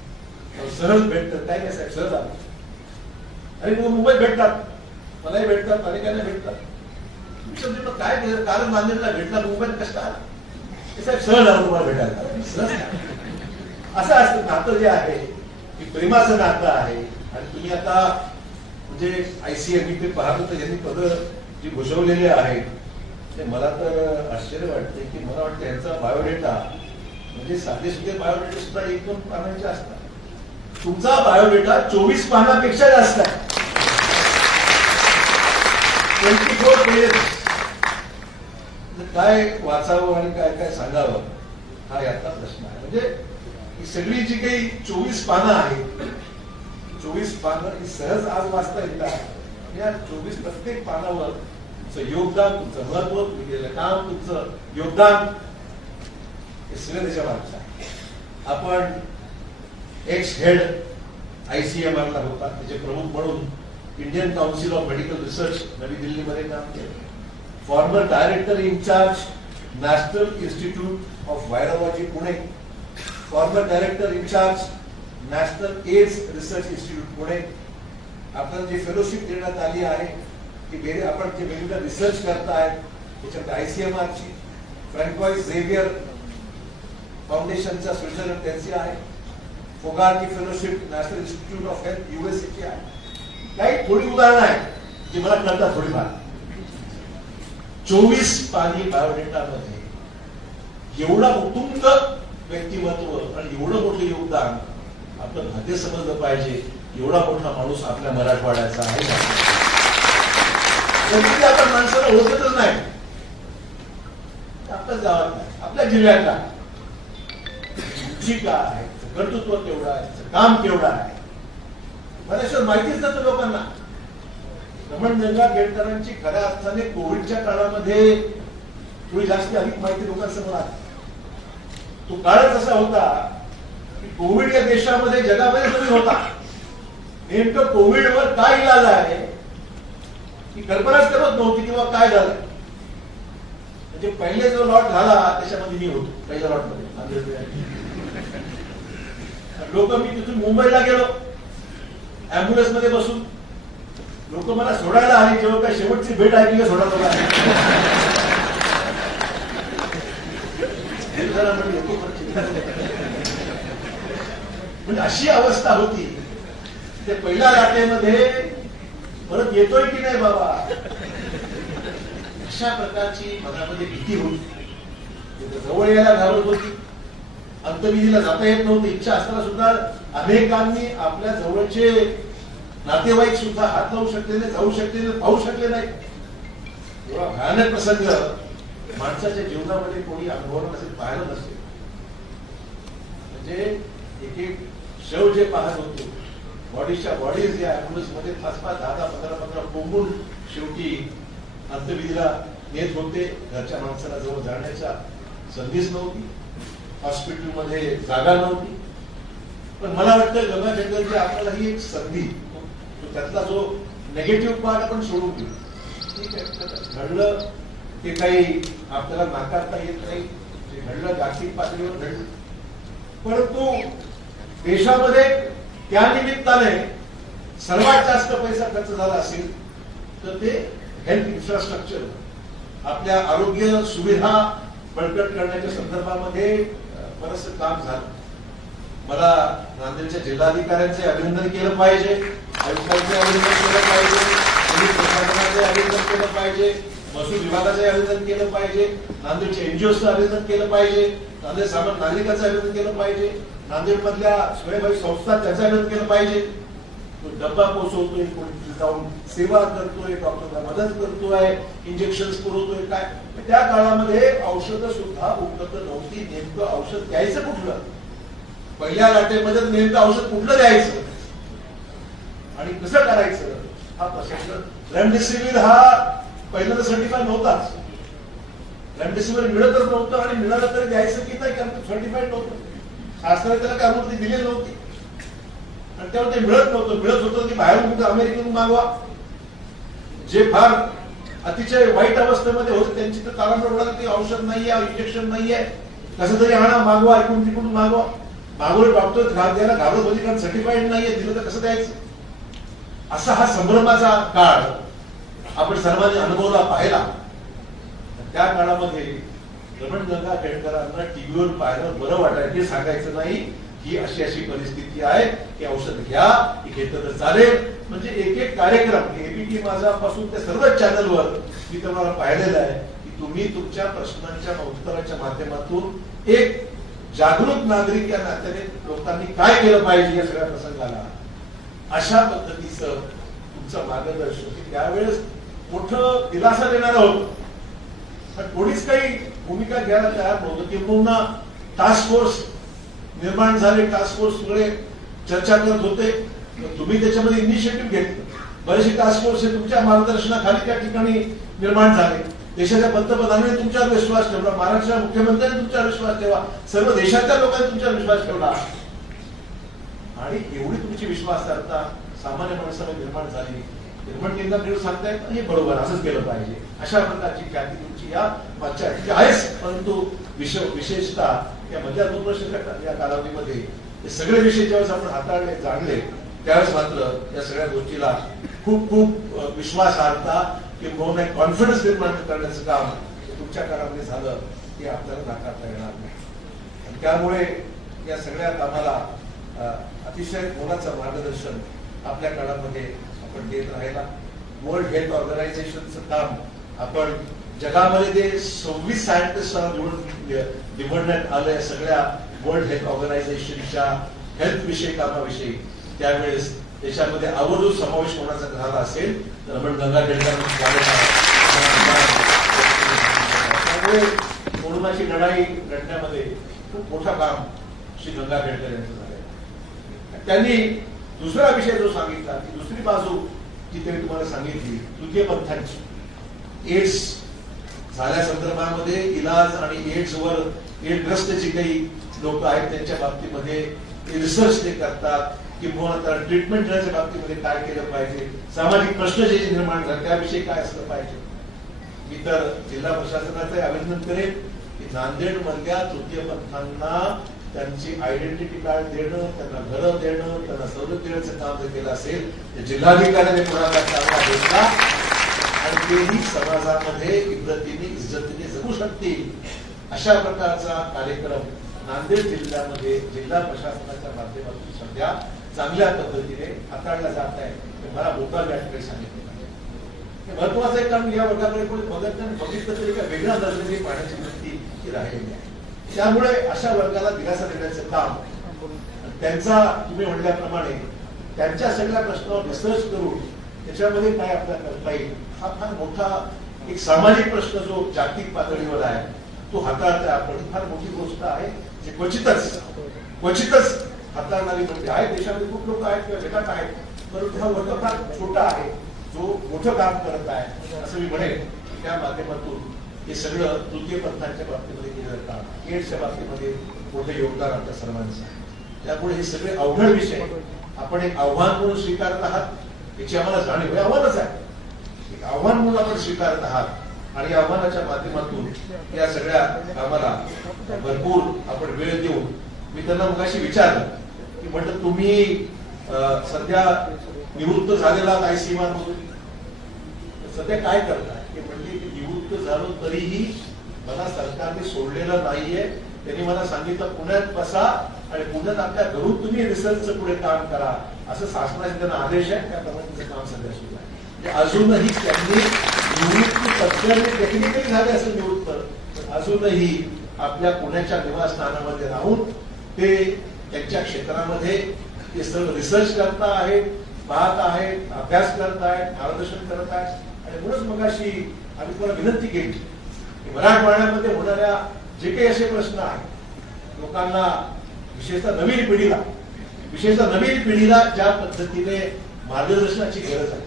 सहज भेटतात. काय नाही साहेब, सहज आले. आणि मग मुंबईत भेटतात, मलाही भेटतात, अनेकांना भेटतात. काय केलं, कारण नांदेडला भेटला, मुंबईत कष्ट आला. साहेब सहज आलो तुम्हाला भेटायला. सहज असं असतं नातं जे आहे की प्रेमाचं नातं आहे. आणि तुम्ही आता म्हणजे ICMR पाहतो तर यांनी पद जी घोषवलेली आहेत ते मला तर आश्चर्य वाटते की मला वाटतं यांचा बायोडेटा म्हणजे साधे सुधे बायोडेटा सुद्धा 1-2 पानांचे असतात. तुमचा बायोडेटा 24 पानापेक्षा जास्त आहे. 24 पेज. काय वाचावं आणि काय काय सांगावं हा याचा प्रश्न आहे. म्हणजे ही सगळी जी काही 24 पानं आहेत, 24 पानं ही सहज आज वाचता येतात. या 24 प्रत्येक पानावर तुमचं योगदान, तुमचं महत्व, तुम्ही केलेलं काम, तुमचं योगदान हे सगळं त्याच्या मागचं आहे. आपण एक्स हेड ICMR ला होता, त्याचे प्रमुख म्हणून Indian council of medical research नवी दिल्लीमध्ये काम केलं. Former director incharge national institute of virology Pune, former director incharge national AIDS research institute Pune. आपल्याला जी फेलोशिप देण्यात आली आहे की आपण जे वेगवेगळं रिसर्च करताय त्याच्यामध्ये आयसीएमआरची फ्रँकॉइस झेवियर फाउंडेशनचा स्वित्झर्लंड त्यांची आहे, Fogarty fellowship national institute of health युएसएची आहे. काही थोडी उदाहरणं आहेत जी मला कळतात थोडीफार. 24 पानी बायोडेटामध्ये एवढा उत्तुंग व्यक्तिमत्व आणि एवढं मोठं योगदान आपण खाते समजलं पाहिजे. एवढा मोठा माणूस आपल्या मराठवाड्याचा आहे. आपण माणसाला ओळखतच नाही. आपल्या गावात नाही, आपल्या जिल्ह्यातला काय आहे, कर्तृत्व केवढं आहे, काम केवढं आहे, बऱ्याचशा माहितीच नसतं लोकांना. रमण गंगा केळकरांची खऱ्या अर्थाने कोविडच्या काळामध्ये थोडी जास्त अधिक माहिती लोकांसमोर आली. तो काळच असा होता की कोविड या देशामध्ये जगामध्ये कमी होता. नेमकं कोविडवर काय इलाज आहे ही कल्पनाच करत नव्हती किंवा काय झालं. म्हणजे पहिले जो लॉट झाला त्याच्यामध्ये मी होतो पहिल्या लॉट मध्ये. लोक मी तिथून मुंबईला गेलो अँब्युलन्स मध्ये बसून. लोक मला सोडायला आली जेव्हा काय शेवटची भेट ऐकली सोडायला म्हणजे अशी अवस्था होती. ते पहिल्या लाटेमध्ये परत येतोय की नाही बाबा अशा प्रकारची मनामध्ये भीती होती. जवळ यायला घाबरत होती. अंतविधीला जाता येत नव्हतं. इच्छा असताना सुद्धा अनेकांनी आपल्या जवळचे नातेवाईक सुद्धा हात लावू शकले नाही, जाऊ शकले नाही, पाहू शकले नाही. एवढा भयानक प्रसंग माणसाच्या जीवनामध्ये कोणी अनुभवलं नसेल, पाहिलं नसेल. म्हणजे एक एक शव जे पाहत होतो, बॉडीज या अँब्युलन्स मध्ये 5-5, 10-10, 15-15 कोंबून शेवटी अंत्यविधीला नेत होते. घरच्या माणसाला जवळ जाण्याचा संधीच नव्हती. हॉस्पिटलमध्ये जागा नव्हती. पण मला वाटतं गंगा जंगलची आपल्याला ही एक संधी, त्यातला जो नेगेटिव्ह पार्ट आपण सोडून देऊ. ठीक आहे, घडलं ते काही आपल्याला नाकारता येत नाही. जे घडलं जागतिक पातळीवर घडलं. परंतु देशामध्ये त्या निमित्ताने सर्वात जास्त पैसा खर्च झाला असेल तर ते हेल्थ इन्फ्रास्ट्रक्चर, आपल्या आरोग्य सुविधा बळकट करण्याच्या संदर्भामध्ये बरंचसं काम झालं. मला नांदेडच्या जिल्हाधिकाऱ्यांचे अभिनंदन केलं पाहिजे, आयुक्तांचे अभिनंदन केलं पाहिजे, पोलीस प्रशासनाचे अभिनंदन केलं पाहिजे, महसूल विभागाचे अभिनंदन केलं पाहिजे, नांदेडच्या एनजीओचं अभिनंदन केलं पाहिजे, नांदेड सामान्य नागरिकांचं अभिनंदन केलं पाहिजे, नांदेड मधल्या स्वयंसेवी संस्था त्याचं अभिनंदन केलं पाहिजे. तो डब्बा पोहोचवतोय, कोणी जाऊन सेवा करतोय, डॉक्टरला मदत करतोय, इंजेक्शन पुरवतोय. काय त्या काळामध्ये औषधं सुद्धा उपलब्ध नव्हती. नेमकं औषध द्यायचं कुठलं, पहिल्या लाटेमध्ये नेमकं औषध कुठलं द्यायचं आणि कसं करायचं हा प्रश्न. रेमडेसिवीर हा पहिल्यांदा सर्टिफाय नव्हताच. रेमडेसिवीर मिळतच नव्हतं आणि मिळालं तरी द्यायचं की नाही कारण सर्टिफाईड नव्हतं. शासनाने त्याला काय अनुमती दिलेली नव्हती आणि त्यावर ते मिळत नव्हतं. मिळत होतं की बाहेरून अमेरिकेतून मागवा. जे फार अतिशय वाईट अवस्थेमध्ये होते त्यांची तर तारांबळ ते औषध नाहीये, इंजेक्शन नाहीये, कसं तरी आणा, मागवा, ऐकून तिकडून मागवा. मागवलं डॉक्टर द्यायला घाबरत होती कारण सर्टिफाईड नाहीये, दिलं तर कसं द्यायचं. असा हा संभ्रमाचा काळ आपण सर्वांनी अनुभवला, पाहिला. त्या काळामध्ये रमण गंगा केळकरांना टीव्हीवर पाहिलं बरं वाटायचं. हे सांगायचं नाही ही अशी अशी परिस्थिती आहे, की औषध घ्या, ही घेतलं तर चालेल. म्हणजे एक एक कार्यक्रम एबीपी माझा पासून त्या सर्व चॅनलवर मी तुम्हाला पाहिलेलं आहे की तुम्ही तुमच्या प्रश्नांच्या उत्तराच्या माध्यमातून एक जागरूक नागरिक या नात्याने लोकांनी काय केलं पाहिजे या सगळ्या प्रसंगाला अशा पद्धतीचं तुमचं मार्गदर्शन त्यावेळेस मोठं दिलासा देणारं होतं. पण कोणीच काही भूमिका घ्यायला तयार नव्हतं. किंबहुना टास्क फोर्स निर्माण झाले, टास्क फोर्स सगळे चर्चा करत होते. तुम्ही त्याच्यामध्ये इनिशिएटिव्ह घेतलं. बरेचसे टास्क फोर्स हे तुमच्या मार्गदर्शनाखाली त्या ठिकाणी निर्माण झाले. देशाच्या पंतप्रधानांनी तुमच्यावर विश्वास ठेवला, महाराष्ट्राच्या मुख्यमंत्र्यांनी तुमच्यावर विश्वास ठेवला, सर्व देशातल्या लोकांनी तुमच्यावर विश्वास ठेवला आणि एवढी तुमची विश्वासार्हता सामान्य माणसाला निर्माण झाली. निर्माण केंद्राकडे सांगतायत हे बरोबर असंच केलं पाहिजे. अशा प्रकारची ख्याती तुमची या मागच्या आहेच. परंतु विशेषतः या मध्य दूरदर्शन या कालावधीमध्ये हे सगळे विषय ज्यावेळेस आपण हाताळले, जाणले त्यावेळेस मात्र या सगळ्या गोष्टीला खूप खूप विश्वासार्हता किंवा कॉन्फिडन्स निर्माण करण्याचं काम तुमच्या काळामध्ये झालं हे आपल्याला नाकारता येणार नाही. आणि त्यामुळे या सगळ्या कामाला अतिशय मोलाचं मार्गदर्शन आपल्या काळामध्ये आपण देत राहिला. वर्ल्ड हेल्थ ऑर्गनायझेशनचं काम आपण जगामध्ये ते 26 सायंटिस्टला निवडण्यात आलं या सगळ्या वर्ल्ड हेल्थ ऑर्गनायझेशनच्या हेल्थ विषयी कामाविषयी. त्यावेळेस देशामध्ये आवर्जून समावेश होण्याचा झाला असेल तर आपण गंगा त्यामुळे कोरोनाची लढाई लढण्यामध्ये खूप मोठं काम श्री गंगा खेडकर यांचं झालं. त्यांनी दुसरा विषय जो सांगितला की दुसरी बाजू जिथे मी तुम्हाला सांगितली तृतीय पंथांची एड्स झाल्या संदर्भामध्ये इलाज आणि एड्सवर एड्सग्रस्त जी काही लोक आहेत त्यांच्या बाबतीमध्ये रिसर्च ते करतात किंवा ट्रीटमेंट देण्याच्या बाबतीमध्ये काय केलं पाहिजे, सामाजिक प्रश्न जे निर्माण झाले त्याविषयी काय असलं पाहिजे. मी तर जिल्हा प्रशासनाचे अभिनंदन करेन की नांदेड मधल्या तृतीय पंथांना त्यांची आयडेंटिटी कार्ड देणं, त्यांना घरं देणं, त्यांना सवलत देण्याचं काम जर केलं असेल तर जिल्हाधिकाऱ्याने पुढाकार चांगला घेतला आणि तेही समाजामध्ये इज्जतीने जगू शकतील अशा प्रकारचा कार्यक्रम नांदेड जिल्ह्यामध्ये जिल्हा प्रशासनाच्या माध्यमातून सध्या चांगल्या पद्धतीने हाताळला जात आहे. मला भोपाळ या ठिकाणी सांगितलं महत्वाचं आहे. कारण या वर्गाकडे कोणी बघितलं तरी का वेगळ्या दर्जाची पाण्याची वृत्ती राहिलेली आहे. त्यामुळे अशा वर्गाला दिलासा देण्याचं काम त्यांचा तुम्ही म्हणल्याप्रमाणे त्यांच्या सगळ्या प्रश्नावर रिसर्च करून त्याच्यामध्ये काय आपल्याला करता येईल हा फार मोठा एक सामाजिक प्रश्न जो जागतिक पातळीवर आहे तो हाताळता आपण फार मोठी गोष्ट आहे. जे क्वचितच हाताळणारी म्हणजे आहेत. देशामध्ये खूप लोक आहेत किंवा जगात आहेत, परंतु हा वर्ग फार छोटा आहे जो मोठं काम करत आहे असं मी म्हणेन. त्या माध्यमातून हे सगळं तृतीय पंथांच्या बाबतीमध्ये केलं जातं. एड्सच्या बाबतीमध्ये मोठं योगदान आपल्या सर्वांचं आहे. त्यामुळे हे सगळे अवघड विषय आपण एक आव्हान म्हणून स्वीकारत आहात याची आम्हाला जाणीव आहे. आव्हानच आहे, एक आव्हान म्हणून आपण स्वीकारत आहात आणि या आव्हानाच्या माध्यमातून या सगळ्या कामाला भरपूर आपण वेळ देऊन मी त्यांना मगाशी विचारलं की म्हटलं तुम्ही सध्या निवृत्त झालेला काही सीमांमधून सध्या काय करताय की म्हणजे निवृत्त झालो तरीही मला सरकारने सोडलेलं नाहीये. त्यांनी मला सांगितलं पुण्यात बसा आणि पुण्यात आपल्या घरून तुम्ही रिसर्चचं पुढे काम करा असं शासनाचे त्यांना आदेश आहे. त्याप्रमाणे तिचं काम सध्या सुरू आहे. म्हणजे अजूनही त्यांनी निवृत्ती टेक्निकली झाले असं निवृत्त पण अजूनही आपल्या पुण्याच्या निवासस्थानामध्ये राहून ते त्यांच्या क्षेत्रामध्ये ते सर्व रिसर्च करता आहेत, पाहत आहेत, अभ्यास करत आहेत, मार्गदर्शन करत आहेत. आणि म्हणूनच मगाशी आम्ही तुम्हाला विनंती केली की मराठवाड्यामध्ये होणाऱ्या जे काही असे प्रश्न आहेत लोकांना विशेषतः नवीन पिढीला ज्या पद्धतीने मार्गदर्शनाची गरज आहे.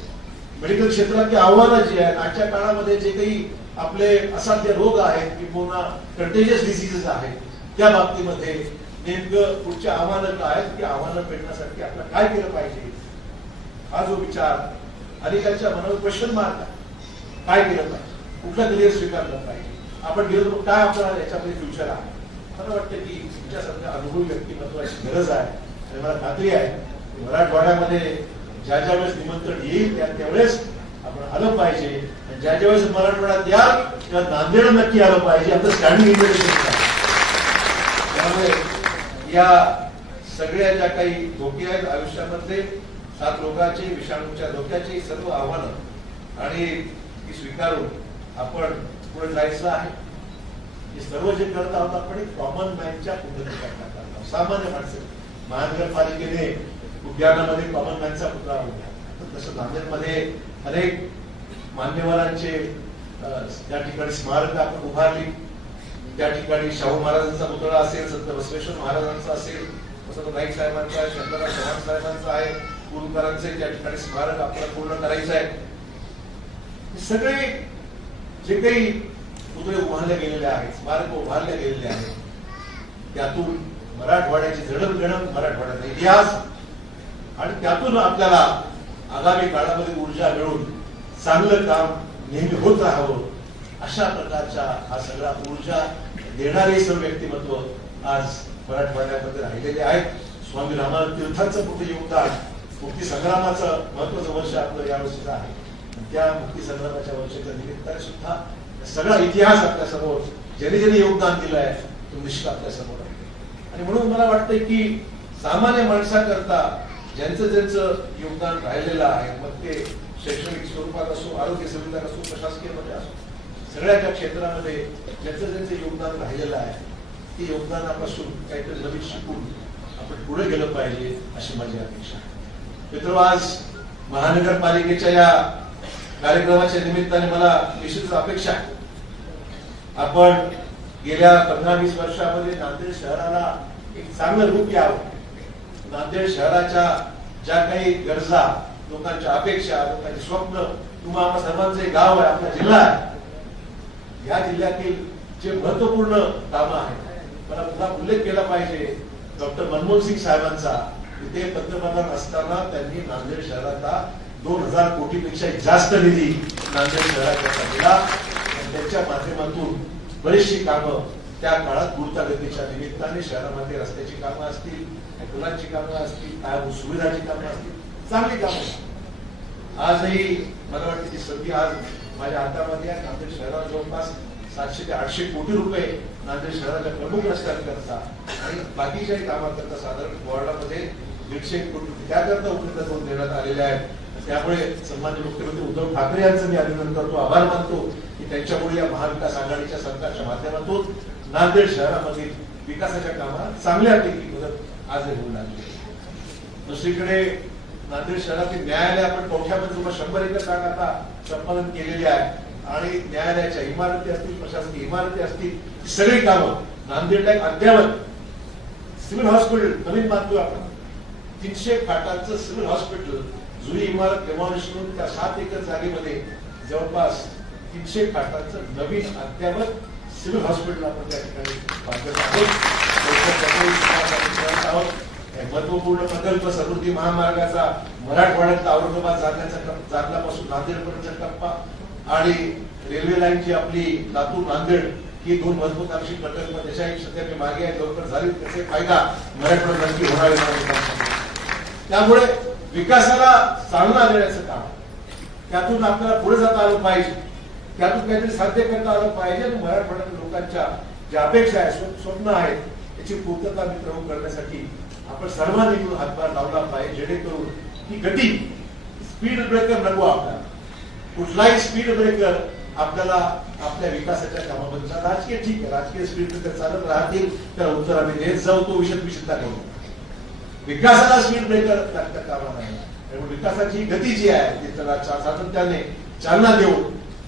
मेडिकल क्षेत्रातली आव्हानं जी आहेत आजच्या काळामध्ये जे काही आपले असाध्य रोग आहेत किंवा कंटेजियस डिसीजेस आहेत त्या बाबतीमध्ये नेमकं पुढचे आव्हानं काय आहेत की आव्हानं पेटण्यासाठी आपल्याला काय केलं पाहिजे हा जो विचार अनेकांच्या मनावर क्वेश्चन मार्क आहे. काय केलं पाहिजे, कुठलं करिअर स्वीकारलं पाहिजे, आपण गेलो तर काय आपल्याला याच्यामध्ये फ्युचर आहे. मला वाटतं की तुमच्यासारख्या अनुभवी व्यक्तिमत्वाची गरज आहे आणि मला खात्री आहे मराठवाड्यामध्ये ज्या वेळेस निमंत्रण येईल त्यावेळेस आपण आलं पाहिजे. ज्या वेळेस मराठवाड्यात याल तेव्हा नांदेड नक्की आलं पाहिजे. आपलं स्टँडिंग इन्व्हिटेशन आहे. त्यामुळे या सगळ्या ज्या काही धोके आहेत आयुष्यामध्ये 7 रोगाचे विषाणूच्या धोक्याचे सर्व आव्हानं आणि ती स्वीकारून आपण पुढे जायचं आहे. हे सर्व जे करत आहोत आपण एक कॉमन मॅनच्या पद्धतीने करत आहोत. सामान्य माणसं महानगरपालिकेने उद्यानामध्ये कॉमन मॅनचा पुतळा उभा तसं नांदेडमध्ये अनेक मान्यवरांचे त्या ठिकाणी स्मारक आपण उभारली. त्या ठिकाणी शाहू महाराजांचा पुतळा असेल, संत बसवेश्वर महाराजांचा असेल, संत नाईक साहेबांचा आहे, शंकरराव चव्हाण साहेबांचा आहे, कुरुकरांचे त्या ठिकाणी स्मारक आपल्याला पूर्ण करायचं आहे. सगळे जे काही पुतळे उभारले गेलेले आहेत, स्मारक उभारले गेलेले आहेत त्यातून मराठवाड्याची जडणघडण, मराठवाड्याचा इतिहास आणि त्यातून आपल्याला आगामी काळामध्ये ऊर्जा मिळून चांगलं काम नेहमी होत राहावं अशा प्रकारच्या हा सगळा ऊर्जा देणारे सर्व व्यक्तिमत्व आज मराठवाड्यामध्ये राहिलेले आहेत. स्वामी रामानंद तीर्थांचं मोठं योगदान मुक्ती संग्रामाचं महत्वाचं वर्ष आपलं या वर्षीचं आहे. त्या मुक्ती संग्रामाच्या वर्षाच्या निमित्ताने सुद्धा सगळा इतिहास आपल्या समोर ज्याने ज्याने योगदान दिलं आहे तो निश्चित आपल्या समोर आहे. आणि म्हणून मला वाटतंय की सामान्य माणसाकरता ज्यांचं ज्यांचं योगदान राहिलेलं आहे, मग ते शैक्षणिक स्वरूपात असो, आरोग्य सुविधा असो, प्रशासकीय मध्ये असो, सगळ्या त्या क्षेत्रामध्ये ज्यांचं ज्यांचं योगदान राहिलेलं आहे ती योगदानापासून काहीतरी नवीन शिकून आपण पुढे गेलं पाहिजे अशी माझी अपेक्षा आहे. मित्र, आज महानगरपालिकेच्या या कार्यक्रमाच्या निमित्ताने मला निश्चितच अपेक्षा आहे आपण गेल्या 15-20 वर्षामध्ये नांदेड शहराला एक चांगलं रूप यावं. नांदेड शहराच्या ज्या काही गरजा, लोकांच्या अपेक्षा, लोकांची स्वप्न, किंवा आम्हा सर्वांचे गाव आहे, आपला जिल्हा आहे, या जिल्ह्यातील जे महत्वपूर्ण कामं आहेत, मला पुन्हा उल्लेख केला पाहिजे डॉक्टर मनमोहन सिंग साहेबांचा. ते पंतप्रधान असताना त्यांनी नांदेड शहराचा 2000 कोटीपेक्षा जास्त निधी नांदेड शहराच्या दिला. त्यांच्या माध्यमातून बरीचशी कामं त्या काळात गुंतागुंतीच्या निमित्ताने शहरामध्ये रस्त्याची कामं असतील, पुलांची कामं असतील, पायाभूत सुविधाची कामं असतील, चांगली कामं. आजही मला वाटतं की संधी आज माझ्या हातामध्ये आहे. नांदेड शहरात जवळपास 700 ते 800 कोटी रुपये नांदेड शहराच्या प्रमुख रस्त्यांकरता आणि बाकीच्याही कामाकरता साधारण वॉर्डामध्ये 150 कोटी रुपये त्याकरता उपलब्ध करून देण्यात आलेले आहेत. त्यामुळे सन्माननीय मुख्यमंत्री उद्धव ठाकरे यांचं मी अभिनंदन करतो, आभार मानतो की त्यांच्यामुळे या महाविकास आघाडीच्या सरकारच्या माध्यमातून नांदेड शहरामधील विकासाच्या कामात चांगल्यापैकी मदत आज होऊ लागली. दुसरीकडे नांदेड शहरातील न्यायालय आपण कवठ्यामध्ये 100 एकर जागा आता संपादन केलेली आहे आणि न्यायालयाच्या इमारती असतील, प्रशासकीय इमारती असतील, सगळी कामं नांदेडला एक अद्ययावत सिव्हिल हॉस्पिटल नवीन बांधतोय आपण. 300 खाटांचं सिव्हिल हॉस्पिटल, जुनी इमारत डेमॉलिश करून त्या 7 एकर जागेमध्ये जवळपास 300 खाटांचं नवीन अद्ययावत सिव्हिल हॉस्पिटल आपण त्या ठिकाणी बांधत आहोत. महत्वपूर्ण प्रकल्प समृद्धी महामार्गाचा मराठवाड्यातला औरंगाबाद जालन्यापासून नांदेडपर्यंतचा टप्पा आणि रेल्वे लाईनची आपली लातूर नांदेड ही 2 महत्वाकांक्षी प्रकल्प देशाही सध्या मी मागे आहे, लवकर झाली त्याचे फायदा मराठवाड्यात नक्की होणार आहे. त्यामुळे विकासाला चालना देण्याचं काम, त्यातून आपल्याला पुढे जाता आलं पाहिजे, त्यातून काहीतरी साध्य करता आलं पाहिजे आणि मराठवाड्यातील लोकांच्या ज्या अपेक्षा आहेत, स्वप्न आहेत, त्याची पूर्तता मी प्रमुख करण्यासाठी आपण सर्वांनी मिळून हातभार लावला पाहिजे, जेणेकरून ही गती, स्पीड ब्रेकर नको आपल्याला. कुठलाही स्पीड ब्रेकर आपल्याला आपल्या विकासाच्या कामाबद्दल, राजकीय ठीक आहे, राजकीय स्पीड ब्रेकर चालत राहतील तर उत्तर आम्ही देत जाऊ, तो विषय मी चिंता करू. विकासाला स्पीड ब्रेकर लागता कामा नाही. त्यामुळे विकासाची गती जी आहे ती त्याला सातत्याने चालना देऊ,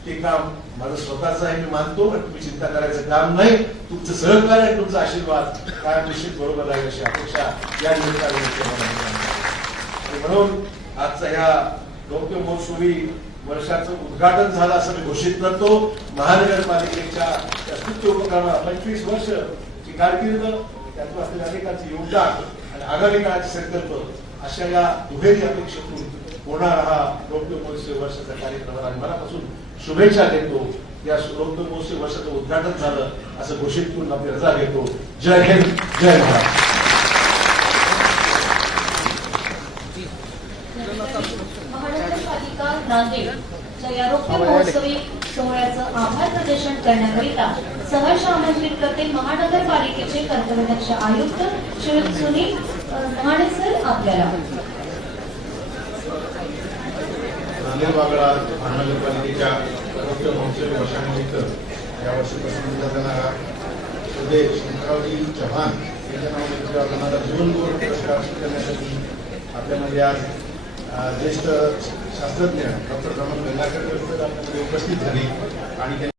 ते काम माझं स्वतःचं आहे, मी मानतो. पण तुम्ही चिंता करायचं काम नाही, तुमचं सहकार्य आणि तुमचा आशीर्वाद काय निश्चित बरोबर राहील अशी अपेक्षा या निमित्ताने. म्हणून आजचा ह्या रौप्य महोत्सवी वर्षाचं उद्घाटन झालं असं मी घोषित करतो. महानगरपालिकेच्या स्तुत्य उपक्रमाला 25 वर्षची कारकीर्द, त्यातून असलेल्या अनेकांचे योगदान आणि आगामी काळाचे संकल्प अशा या दुहेरी अपेक्षेतून होणारा हा रौप्य महोत्सवी वर्षाचा कार्यक्रमाला आणि मनापासून शुभेच्छा देतो. या रौप्य महोत्सवी वर्षाचं उद्घाटन झालं असं घोषित करून आपली रजा घेतो. जय हिंद, जय महाराष्ट्र. महानगरपालिका नांदेड या रौप्य महोत्सवी सोहळ्याचं आभार प्रदर्शन करण्याकरिता सहर्ष आमंत्रित करते महानगरपालिकेचे कर्तव्यदक्ष आयुक्त श्री सुनील महाणे सर आपल्याला. नांदेड महानगरपालिकेच्या रौप्य महोत्सवी वर्षानिमित्त यावर्षी प्रसिद्ध जाणारा स्वदेश शंकररावजी चव्हाण यांच्या नावाने जाणारा जीवन गौरव पुरस्कार स्वीकारण्यासाठी आपल्यामध्ये आज ज्येष्ठ शास्त्रज्ञ डॉक्टर रमण गंगाकर आपल्यामध्ये उपस्थित झाले आणि